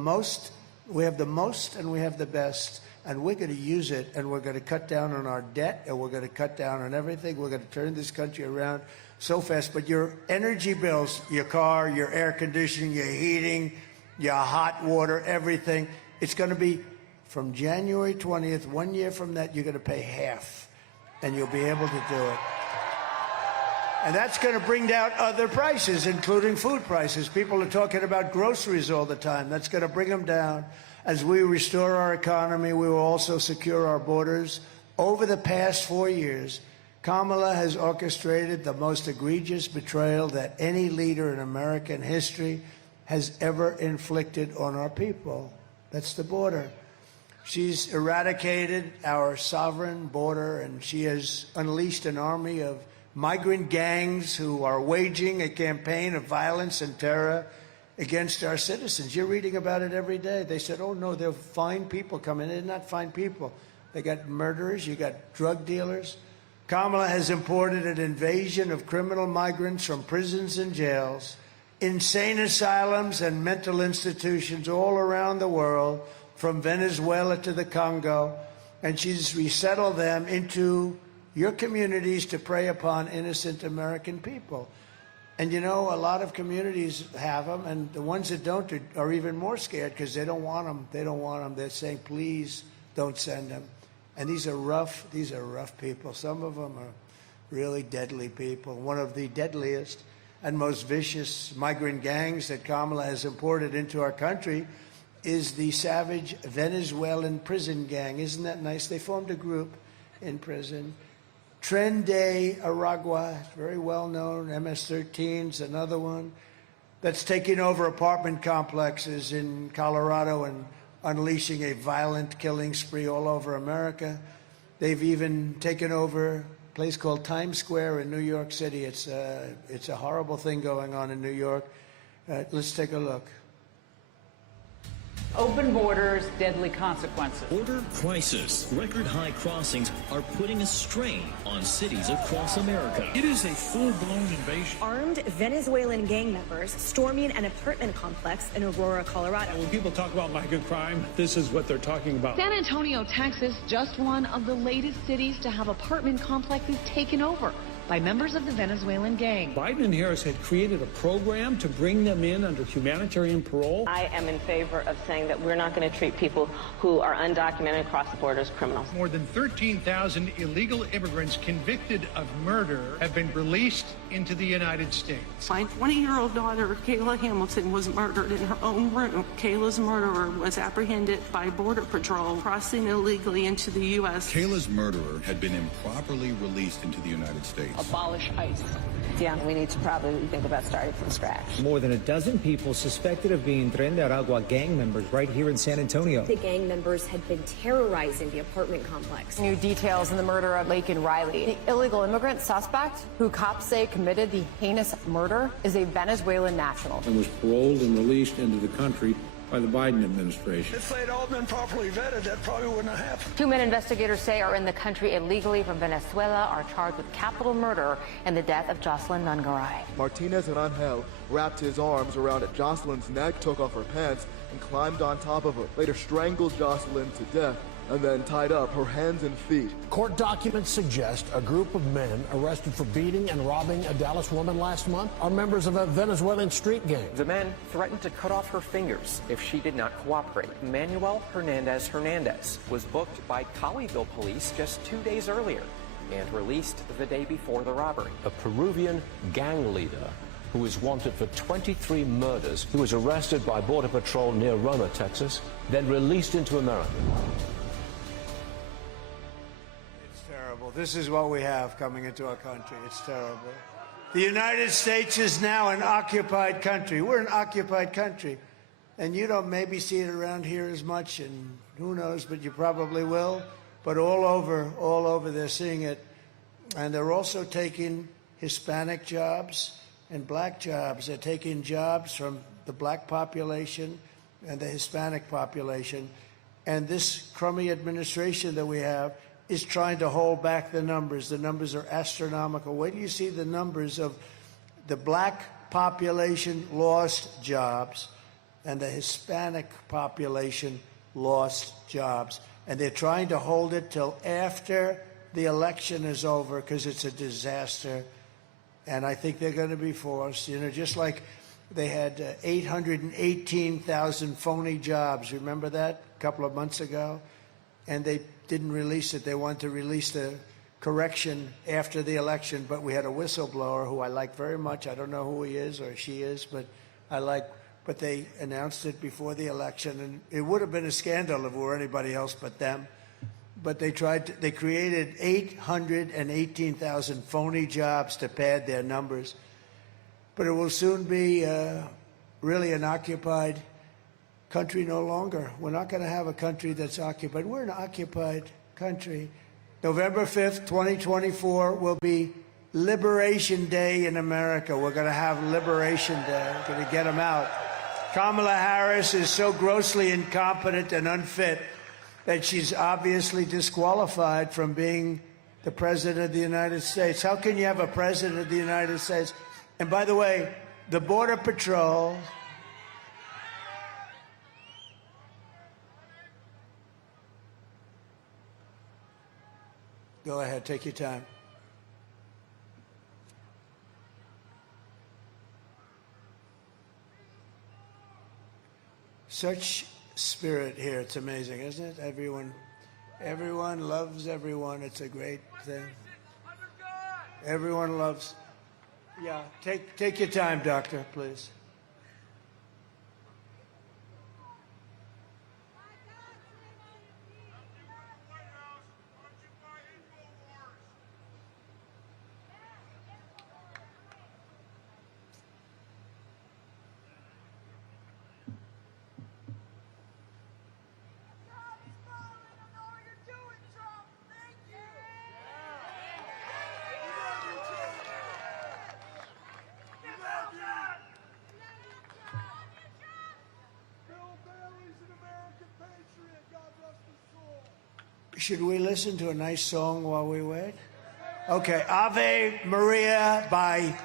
We have the most and we have the best. And we're going to use it, and we're going to cut down on our debt, and we're going to cut down on everything. We're going to turn this country around so fast. But your energy bills, your car, your air conditioning, your heating, your hot water, everything, it's going to be from January 20th, 1 year from that, you're going to pay half, and you'll be able to do it. And that's going to bring down other prices, including food prices. People are talking about groceries all the time. That's going to bring them down. As we restore our economy, we will also secure our borders. Over the past 4 years, Kamala has orchestrated the most egregious betrayal that any leader in American history has ever inflicted on our people. That's the border. She's eradicated our sovereign border, and she has unleashed an army of migrant gangs who are waging a campaign of violence and terror against our citizens. You're reading about it every day. They said, oh, no, they're fine people coming in. They're not fine people. They got murderers. You got drug dealers. Kamala has imported an invasion of criminal migrants from prisons and jails, insane asylums and mental institutions all around the world, from Venezuela to the Congo, and she's resettled them into your communities to prey upon innocent American people. And, you know, a lot of communities have them, and the ones that don't are even more scared because they don't want them. They don't want them. They're saying, please don't send them. And these are rough people. Some of them are really deadly people. One of the deadliest and most vicious migrant gangs that Kamala has imported into our country is the savage Venezuelan prison gang. Isn't that nice? They formed a group in prison. Tren de Aragua, very well known. MS-13's another one that's taking over apartment complexes in Colorado and unleashing a violent killing spree all over America. They've even taken over a place called Times Square in New York City. It's a horrible thing going on in New York. Let's take a look. Open borders, deadly consequences. Border crisis. Record high crossings are putting a strain on cities across America. It is a full-blown invasion. Armed Venezuelan gang members storming an apartment complex in Aurora, Colorado. When people talk about migrant crime, this is what they're talking about. San Antonio, Texas, just one of the latest cities to have apartment complexes taken over by members of the Venezuelan gang. Biden and Harris had created a program to bring them in under humanitarian parole. I am in favor of saying that we're not going to treat people who are undocumented across the border as criminals. More than 13,000 illegal immigrants convicted of murder have been released into the United States. My 20-year-old daughter, Kayla Hamilton, was murdered in her own room. Kayla's murderer was apprehended by Border Patrol crossing illegally into the U.S. Kayla's murderer had been improperly released into the United States. Abolish ICE. Yeah, we need to probably think about starting from scratch. More than a dozen people suspected of being Tren de Aragua gang members right here in San Antonio. The gang members had been terrorizing the apartment complex. New details in the murder of Laken Riley. The illegal immigrant suspect, who cops say committed the heinous murder, is a Venezuelan national. And was paroled and released into the country by the Biden administration. If they'd all been properly vetted, that probably wouldn't have happened. 2 men investigators say are in the country illegally from Venezuela are charged with capital murder and the death of Jocelyn Nungaray. Martinez and Angel wrapped his arms around Jocelyn's neck, took off her pants, and climbed on top of her. Later strangled Jocelyn to death and then tied up her hands and feet. Court documents suggest a group of men arrested for beating and robbing a Dallas woman last month are members of a Venezuelan street gang. The men threatened to cut off her fingers if she did not cooperate. Manuel Hernandez was booked by Colleyville police just 2 days earlier and released the day before the robbery. A Peruvian gang leader who is wanted for 23 murders, who was arrested by Border Patrol near Roma, Texas, then released into America. This is what we have coming into our country. It's terrible. The United States is now an occupied country. We're an occupied country. And you don't maybe see it around here as much, and who knows, but you probably will. But all over they're seeing it. And they're also taking Hispanic jobs and black jobs. They're taking jobs from the black population and the Hispanic population. And this crummy administration that we have is trying to hold back the numbers. The numbers are astronomical. Wait till you see the numbers of the black population lost jobs and the Hispanic population lost jobs. And they're trying to hold it till after the election is over because it's a disaster. And I think they're going to be forced, you know, just like they had 818,000 phony jobs. Remember that a couple of months ago? And they didn't release it. They wanted to release the correction after the election, but we had a whistleblower who I like very much. I don't know who he is or she is, but but they announced it before the election, and it would have been a scandal if it were anybody else but them. But they created 818,000 phony jobs to pad their numbers. But it will soon be really an occupied country no longer. We're not going to have a country that's occupied. We're an occupied country. November 5th, 2024 will be Liberation Day in America. We're going to have Liberation Day. We're going to get them out. Kamala Harris is so grossly incompetent and unfit that she's obviously disqualified from being the President of the United States. How can you have a President of the United States? And by the way, the Border Patrol... Go ahead, take your time. Such spirit here. It's amazing, isn't it? Everyone loves everyone. It's a great thing. Everyone loves. Yeah, take your time, doctor, please. Should we listen to a nice song while we wait? Okay, Ave Maria by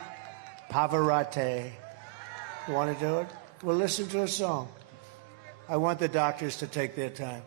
Pavarotti. You want to do it? We'll listen to a song. I want the doctors to take their time.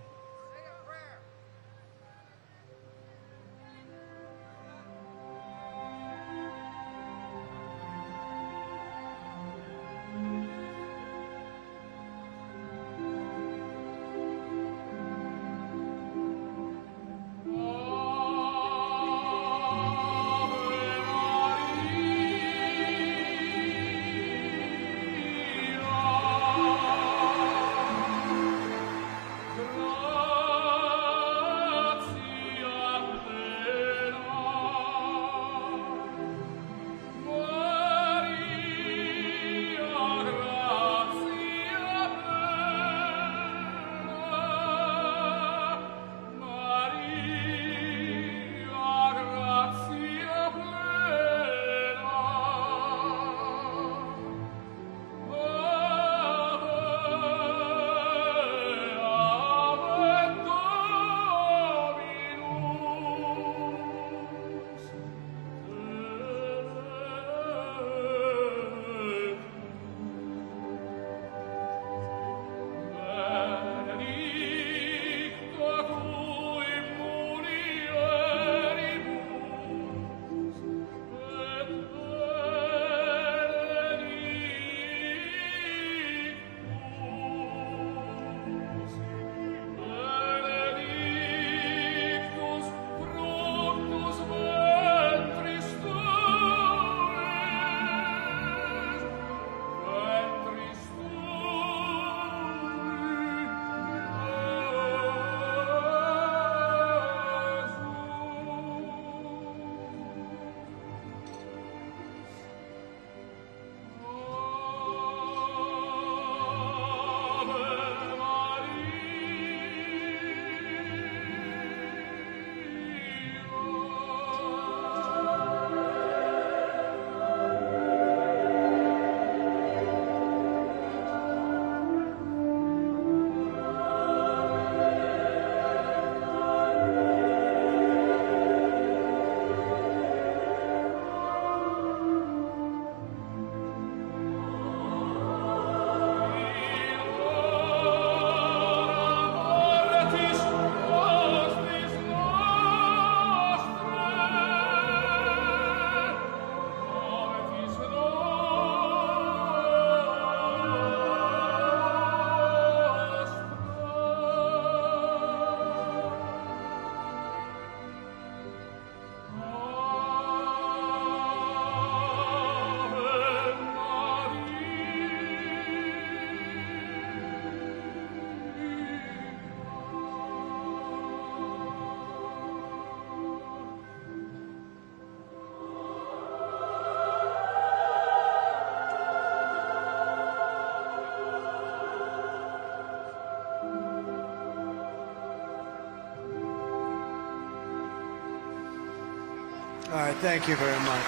All right, thank you very much.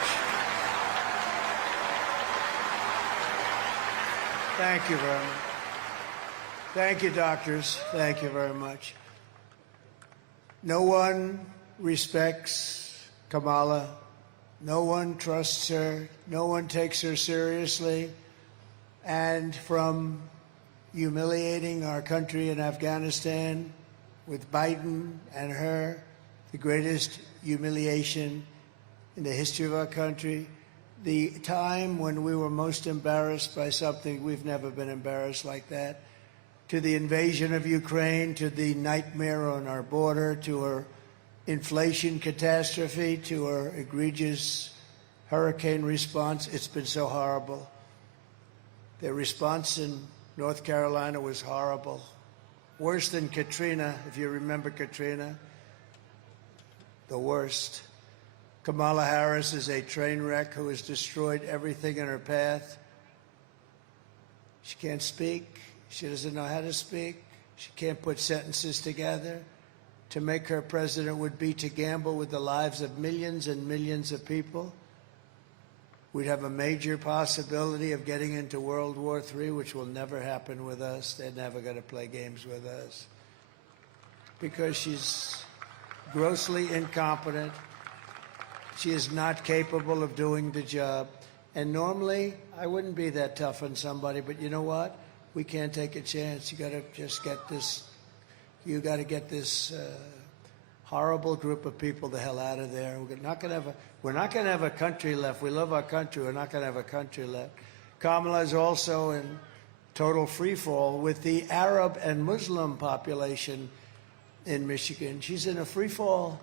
Thank you very much. Thank you, doctors. Thank you very much. No one respects Kamala. No one trusts her. No one takes her seriously. And from humiliating our country in Afghanistan with Biden and her, the greatest humiliation in the history of our country, the time when we were most embarrassed by something, we've never been embarrassed like that, to the invasion of Ukraine, to the nightmare on our border, to her inflation catastrophe, to her egregious hurricane response. It's been so horrible. Their response in North Carolina was horrible. Worse than Katrina, if you remember Katrina. The worst. Kamala Harris is a train wreck who has destroyed everything in her path. She can't speak. She doesn't know how to speak. She can't put sentences together. To make her president would be to gamble with the lives of millions and millions of people. We'd have a major possibility of getting into World War III, which will never happen with us. They're never going to play games with us. Because she's grossly incompetent. She is not capable of doing the job. And normally, I wouldn't be that tough on somebody, but you know what? We can't take a chance. You got to just get this, you got to get this horrible group of people the hell out of there. We're not going to have a country left. We love our country. We're not going to have a country left. Kamala is also in total freefall with the Arab and Muslim population in Michigan. She's in a freefall.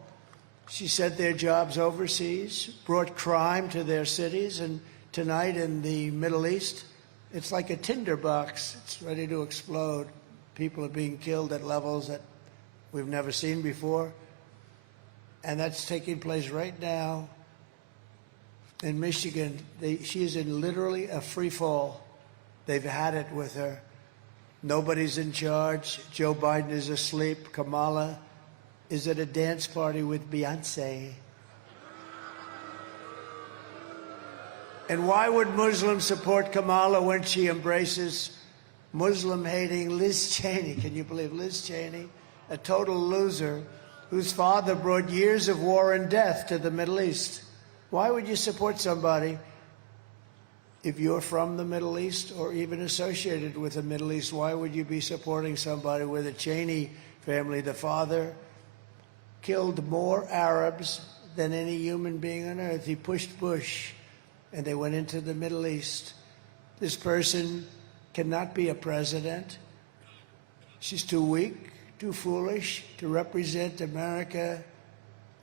She sent their jobs overseas, brought crime to their cities, and tonight in the Middle East, it's like a tinderbox. It's ready to explode. People are being killed at levels that we've never seen before. And that's taking place right now in Michigan. She is in literally a free fall. They've had it with her. Nobody's in charge. Joe Biden is asleep. Kamala is at a dance party with Beyonce. And why would Muslims support Kamala when she embraces Muslim-hating Liz Cheney? Can you believe Liz Cheney? A total loser whose father brought years of war and death to the Middle East. Why would you support somebody if you're from the Middle East or even associated with the Middle East? Why would you be supporting somebody with a Cheney family? The father killed more Arabs than any human being on earth. He pushed Bush, and they went into the Middle East. This person cannot be a president. She's too weak, too foolish to represent America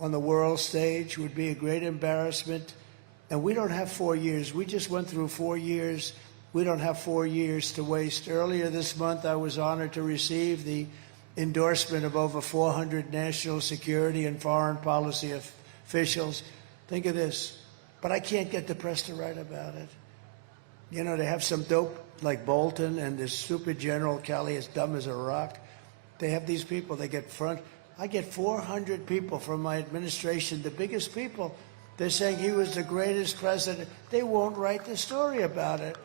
on the world stage. Would be a great embarrassment. And we don't have 4 years. We just went through 4 years. We don't have 4 years to waste. Earlier this month, I was honored to receive the endorsement of over 400 national security and foreign policy officials. Think of this. But I can't get the press to write about it. You know, they have some dope like Bolton and this stupid General Kelly, as dumb as a rock. They have these people, they get front. I get 400 people from my administration, the biggest people. They're saying he was the greatest president. They won't write the story about it.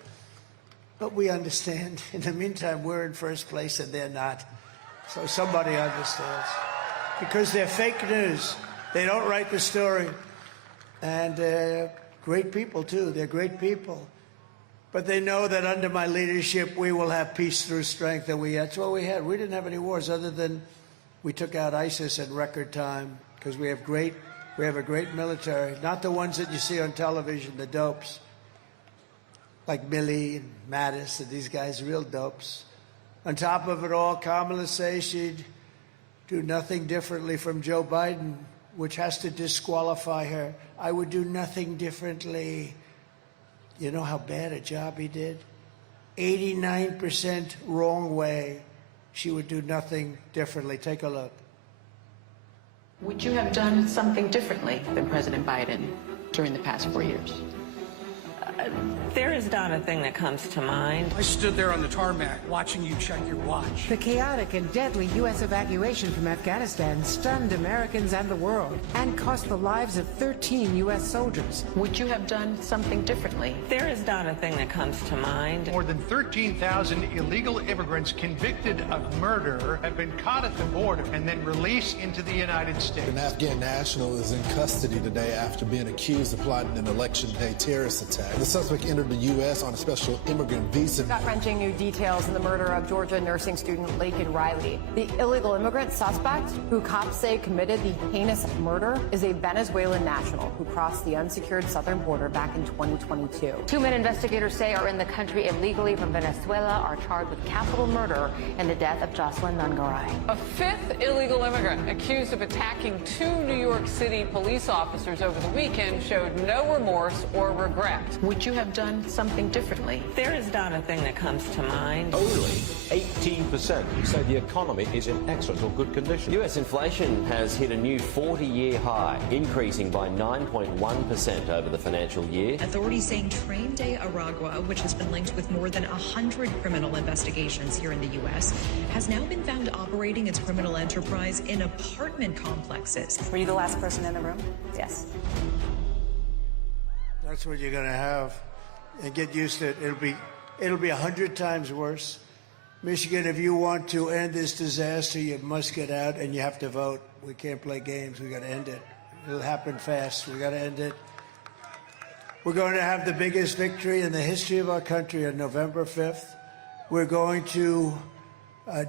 But we understand. In the meantime, we're in first place and they're not. So somebody understands. Because they're fake news. They don't write the story. And they're great people, too. They're great people. But they know that under my leadership, we will have peace through strength. And that's what we had. We didn't have any wars other than we took out ISIS in record time because we have a great military. Not the ones that you see on television, the dopes. Like Milley and Mattis and these guys, real dopes. On top of it all, Kamala says she'd do nothing differently from Joe Biden, which has to disqualify her. I would do nothing differently. You know how bad a job he did? 89% wrong way. She would do nothing differently. Take a look. Would you have done something differently than President Biden during the past 4 years? There is not a thing that comes to mind. I stood there on the tarmac watching you check your watch. The chaotic and deadly U.S. evacuation from Afghanistan stunned Americans and the world and cost the lives of 13 U.S. soldiers. Would you have done something differently? There is not a thing that comes to mind. More than 13,000 illegal immigrants convicted of murder have been caught at the border and then released into the United States. An Afghan national is in custody today after being accused of plotting an election day terrorist attack. The suspect entered the U.S. on a special immigrant visa. Gut-wrenching new details in the murder of Georgia nursing student Laken Riley. The illegal immigrant suspect, who cops say committed the heinous murder, is a Venezuelan national who crossed the unsecured southern border back in 2022. 2 men investigators say are in the country illegally from Venezuela are charged with capital murder in the death of Jocelyn Nungaray. A fifth illegal immigrant accused of attacking 2 New York City police officers over the weekend showed no remorse or regret. Would you have done something differently? There is not a thing that comes to mind. Only 18% say the economy is in excellent or good condition. U.S. inflation has hit a new 40-year high, increasing by 9.1% over the financial year. Authorities saying Train de Aragua, which has been linked with more than 100 criminal investigations here in the U.S., has now been found operating its criminal enterprise in apartment complexes. Were you the last person in the room? Yes. That's what you're going to have. And get used to it. It'll be 100 times worse. Michigan, if you want to end this disaster, you must get out and you have to vote. We can't play games. We got to end it. It'll happen fast. We got to end it. We're going to have the biggest victory in the history of our country on November 5th. We're going to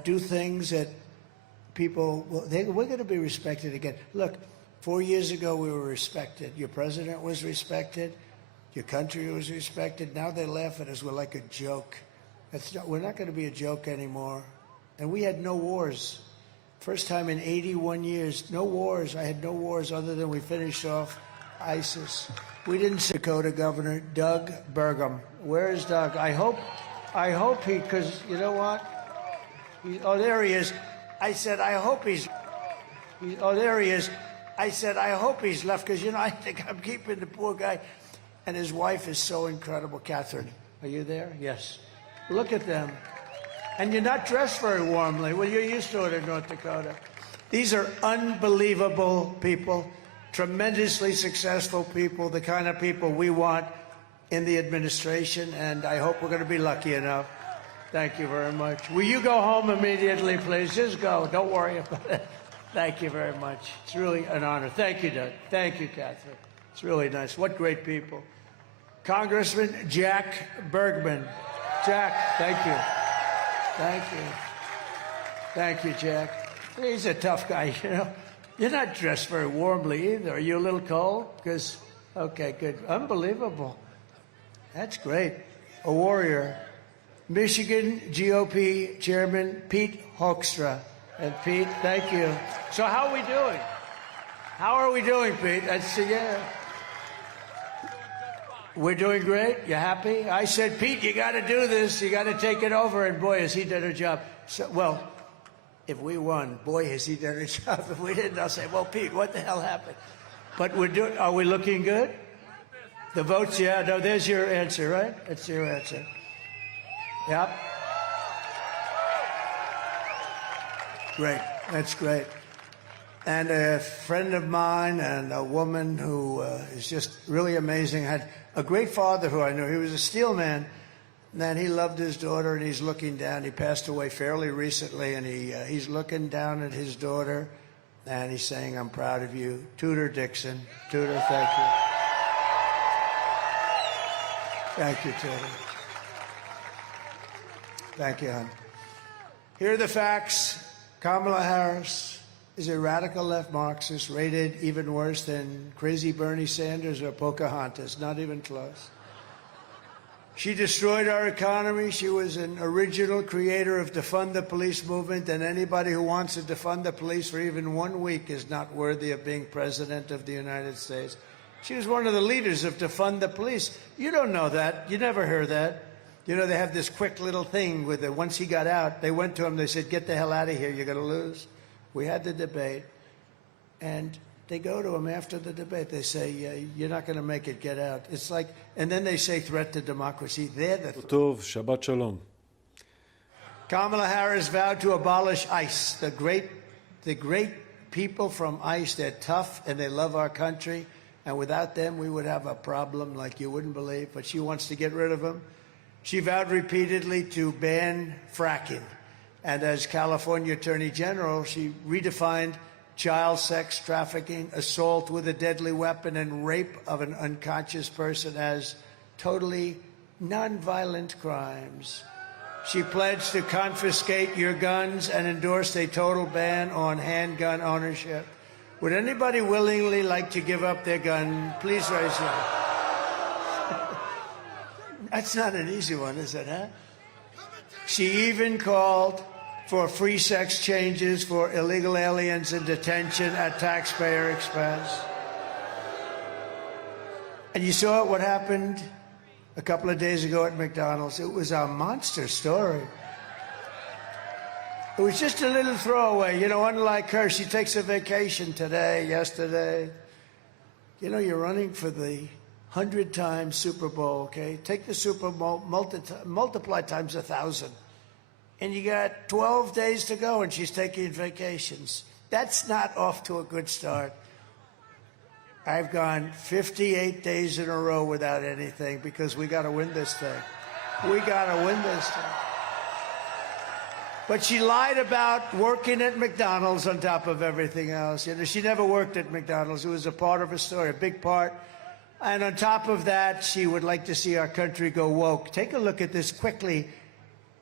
do things that people, we're going to be respected again. Look, 4 years ago we were respected. Your president was respected. Your country was respected. Now they laugh at us. We're like a joke. We're not going to be a joke anymore. And we had no wars. First time in 81 years, no wars. I had no wars other than we finished off ISIS. We didn't. Dakota Governor Doug Burgum. Where is Doug? I hope he, because you know what? Oh, there he is. I said, I hope he's. Oh, there he is. I said, I hope he's left, because, I think I'm keeping the poor guy. And his wife is so incredible. Catherine, are you there? Yes. Look at them. And you're not dressed very warmly. Well, you're used to it in North Dakota. These are unbelievable people, tremendously successful people, the kind of people we want in the administration, and I hope we're going to be lucky enough. Thank you very much. Will you go home immediately, please? Just go. Don't worry about it. Thank you very much. It's really an honor. Thank you, Doug. Thank you, Catherine. It's really nice. What great people. Congressman Jack Bergman. Jack, thank you. Thank you. Thank you, Jack. He's a tough guy, You're not dressed very warmly either. Are you a little cold? Because, okay, good. Unbelievable. That's great. A warrior. Michigan GOP Chairman Pete Hoekstra. And Pete, thank you. So how are we doing? How are we doing, Pete? Yeah. We're doing great. You happy? I said, Pete, you got to do this. You got to take it over. And boy, has he done a job. So, well, if we won, boy, has he done a job. If we didn't, I'll say, well, Pete, what the hell happened? But are we looking good? The votes, yeah. No, there's your answer, right? That's your answer. Yep. Great. That's great. And a friend of mine and a woman who is just really amazing, had a great father who I knew. He was a steel man, and he loved his daughter, and he's looking down. He passed away fairly recently, and he's looking down at his daughter, and he's saying, I'm proud of you. Tudor Dixon. Tudor, thank you. Thank you, Tudor. Thank you, hon. Here are the facts. Kamala Harris is a radical left Marxist, rated even worse than crazy Bernie Sanders or Pocahontas, not even close. She destroyed our economy. She was an original creator of defund the police movement, and anybody who wants to defund the police for even 1 week is not worthy of being president of the United States. She was one of the leaders of defund the police. You don't know that. You never heard that. They have this quick little thing with it. Once he got out, they went to him, they said, get the hell out of here, you're going to lose. We had the debate, and They go to him after the debate. They say, you're not going to make it, get out. It's like, and then they say threat to democracy. They're the טוב, שבת שלום. Kamala Harris vowed to abolish ICE. The great people from ICE, they're tough and they love our country. And without them, we would have a problem like you wouldn't believe. But she wants to get rid of them. She vowed repeatedly to ban fracking. And as California Attorney General, she redefined child sex trafficking, assault with a deadly weapon, and rape of an unconscious person as totally nonviolent crimes. She pledged to confiscate your guns and endorsed a total ban on handgun ownership. Would anybody willingly like to give up their gun? Please raise your hand. That's not an easy one, is it, huh? She even called for free sex changes for illegal aliens in detention at taxpayer expense. And you saw what happened a couple of days ago at McDonald's. It was a monster story. It was just a little throwaway. You know, unlike her, she takes a vacation today, yesterday. You know, you're running for the 100-time Super Bowl, okay? Take the Super Bowl, multiply times 1,000. And you got 12 days to go, and she's taking vacations. That's not off to a good start. I've gone 58 days in a row without anything because we got to win this thing. We got to win this thing. But she lied about working at McDonald's on top of everything else. You know, she never worked at McDonald's. It was a part of her story, a big part. And on top of that, she would like to see our country go woke. Take a look at this quickly.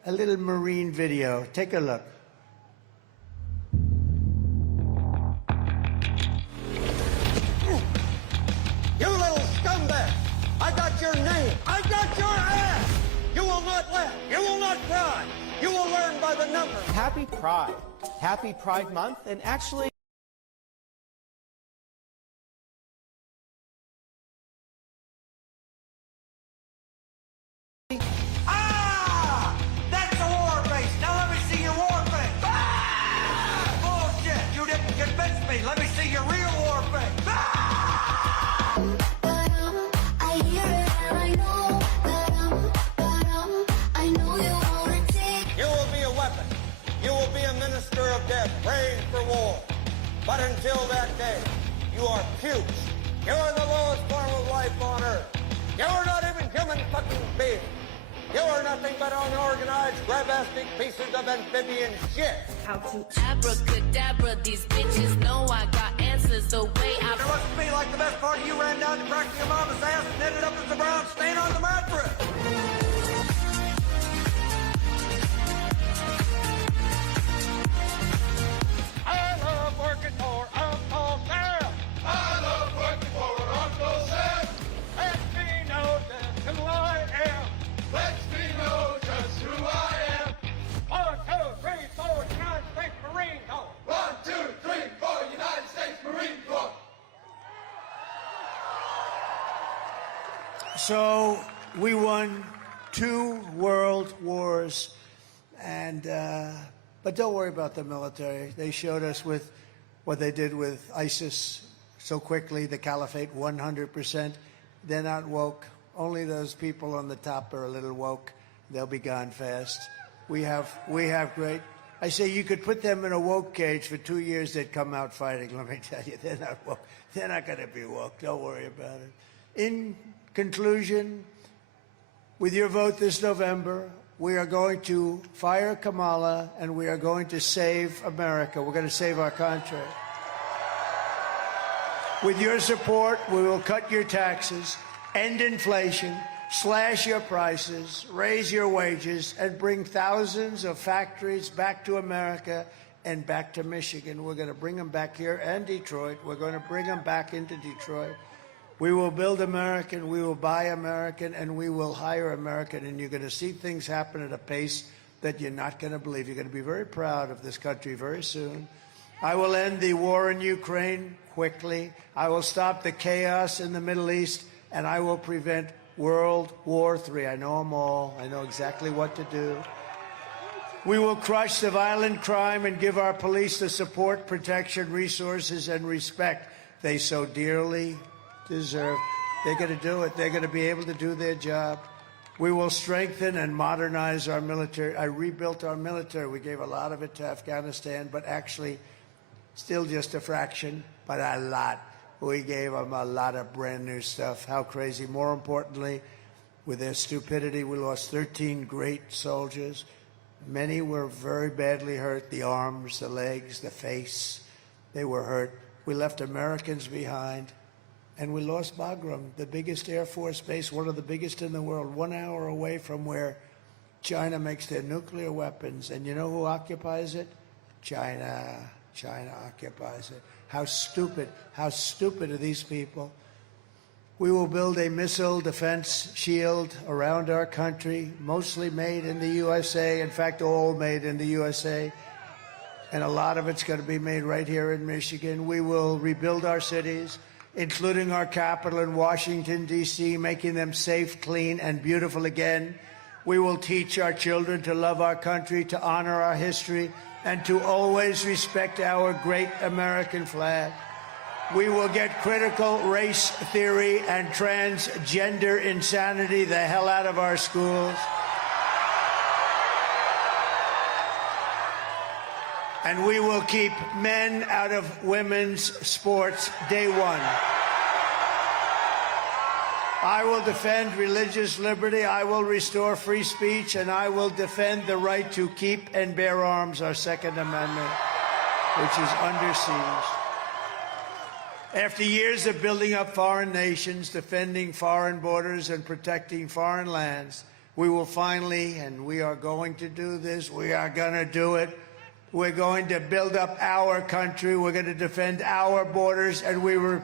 A little Marine video. Take a look. You little scumbag! I got your name! I got your ass! You will not laugh! You will not cry! You will learn by the numbers! Happy Pride. Happy Pride Month, and actually let me see your real war face. I hear it and I know I know you won't take. You will be a weapon. You will be a minister of death, praying for war. But until that day, you are pukes. You are the lowest form of life on earth. You are not even human fucking beings. You are nothing but unorganized, grabastic pieces of amphibian shit. How to abracadabra, these bitches know I got answers the way I... It looks to me like the best part of you ran down to crack your mama's ass and ended up as the brown stain on the mattress. I love working for Uncle Sam. I love working for Uncle Sam. Let me know just who I am. Let me know just who I am. 1, 2, 3, 4, United States Marine Corps. 1, 2, 3, 4, United States Marine Corps. So we won 2 world wars, and but don't worry about the military. They showed us with what they did with ISIS so quickly, the caliphate, 100%. They're not woke. Only those people on the top are a little woke. They'll be gone fast. We have great. I say you could put them in a woke cage for 2 years, they'd come out fighting. Let me tell you, they're not woke. They're not going to be woke. Don't worry about it. In conclusion, with your vote this November, we are going to fire Kamala and we are going to save America. We're going to save our country. With your support, we will cut your taxes, end inflation, slash your prices, raise your wages, and bring thousands of factories back to America and back to Michigan. We're going to bring them back here and Detroit. We're going to bring them back into Detroit. We will build American, we will buy American, and we will hire American. And you're going to see things happen at a pace that you're not going to believe. You're going to be very proud of this country very soon. I will end the war in Ukraine quickly. I will stop the chaos in the Middle East, and I will prevent World War III. I know them all. I know exactly what to do. We will crush the violent crime and give our police the support, protection, resources, and respect they so dearly deserve. They're going to do it. They're going to be able to do their job. We will strengthen and modernize our military. I rebuilt our military. We gave a lot of it to Afghanistan, but actually still just a fraction, but a lot. We gave them a lot of brand new stuff. How crazy. More importantly, with their stupidity, we lost 13 great soldiers. Many were very badly hurt, the arms, the legs, the face. They were hurt. We left Americans behind. And we lost Bagram, the biggest Air Force base, one of the biggest in the world, 1 hour away from where China makes their nuclear weapons. And you know who occupies it? China. China occupies it. How stupid are these people? We will build a missile defense shield around our country, mostly made in the USA. In fact, all made in the USA. And a lot of it's going to be made right here in Michigan. We will rebuild our cities, including our capital in Washington, D.C., making them safe, clean, and beautiful again. We will teach our children to love our country, to honor our history, and to always respect our great American flag. We will get critical race theory and transgender insanity the hell out of our schools. And we will keep men out of women's sports day one. I will defend religious liberty, I will restore free speech, and I will defend the right to keep and bear arms, our Second Amendment, which is under siege. After years of building up foreign nations, defending foreign borders, and protecting foreign lands, we will finally, and we are going to do this, we are going to do it, we're going to build up our country. We're going to defend our borders, and we're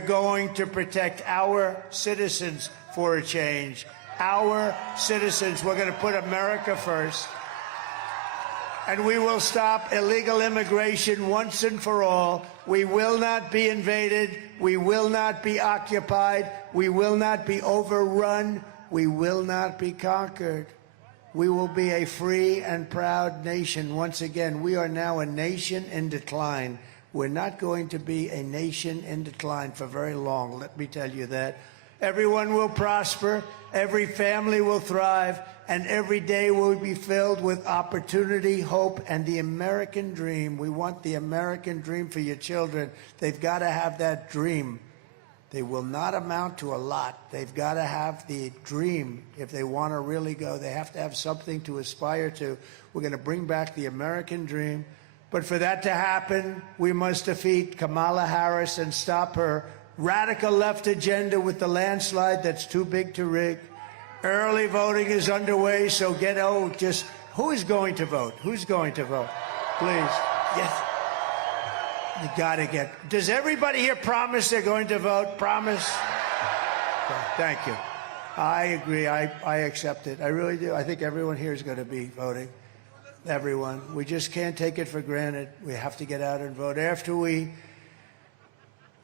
going to protect our citizens for a change. Our citizens. We're going to put America first. And we will stop illegal immigration once and for all. We will not be invaded. We will not be occupied. We will not be overrun. We will not be conquered. We will be a free and proud nation. Once again, we are now a nation in decline. We're not going to be a nation in decline for very long, let me tell you that. Everyone will prosper, every family will thrive, and every day will be filled with opportunity, hope, and the American dream. We want the American dream for your children. They've got to have that dream. They will not amount to a lot. They've got to have the dream. If they want to really go, they have to have something to aspire to. We're going to bring back the American dream. But for that to happen, we must defeat Kamala Harris and stop her radical left agenda with the landslide that's too big to rig. Early voting is underway, so who is going to vote? Who's going to vote? Please. Yes. You got to get. Does everybody here promise they're going to vote? Promise? Okay, thank you. I agree. I accept it. I really do. I think everyone here is going to be voting. Everyone. We just can't take it for granted. We have to get out and vote. After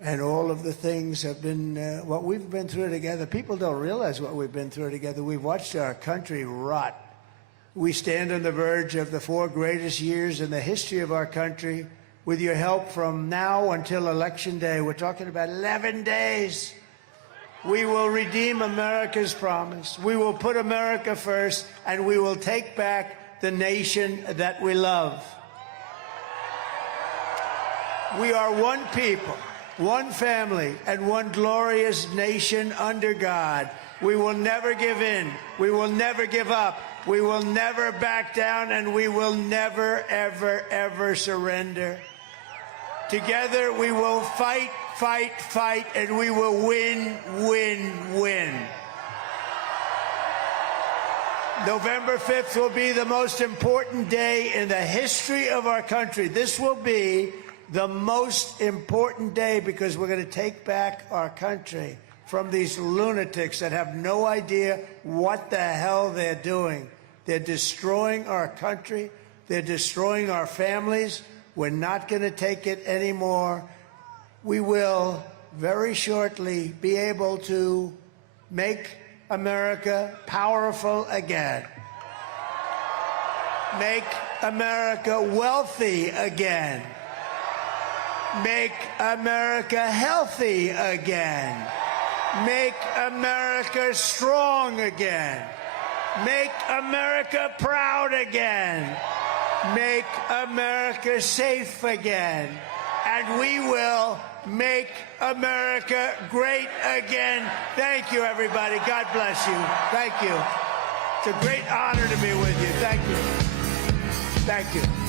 and all of the things have been, what we've been through together, people don't realize what we've been through together. We've watched our country rot. We stand on the verge of the 4 greatest years in the history of our country. With your help from now until Election Day, we're talking about 11 days. We will redeem America's promise. We will put America first, and we will take back the nation that we love. We are one people, one family, and one glorious nation under God. We will never give in. We will never give up. We will never back down, and we will never, ever, ever surrender. Together we will fight, fight, fight, and we will win, win, win. November 5th will be the most important day in the history of our country. This will be the most important day because we're going to take back our country from these lunatics that have no idea what the hell they're doing. They're destroying our country. They're destroying our families. We're not going to take it anymore. We will very shortly be able to make America powerful again. Make America wealthy again. make America healthy again, make America strong again, make America proud again, make America safe again, and we will make America great again. Thank you, everybody. God bless you. Thank you. It's a great honor to be with you. Thank you. Thank you.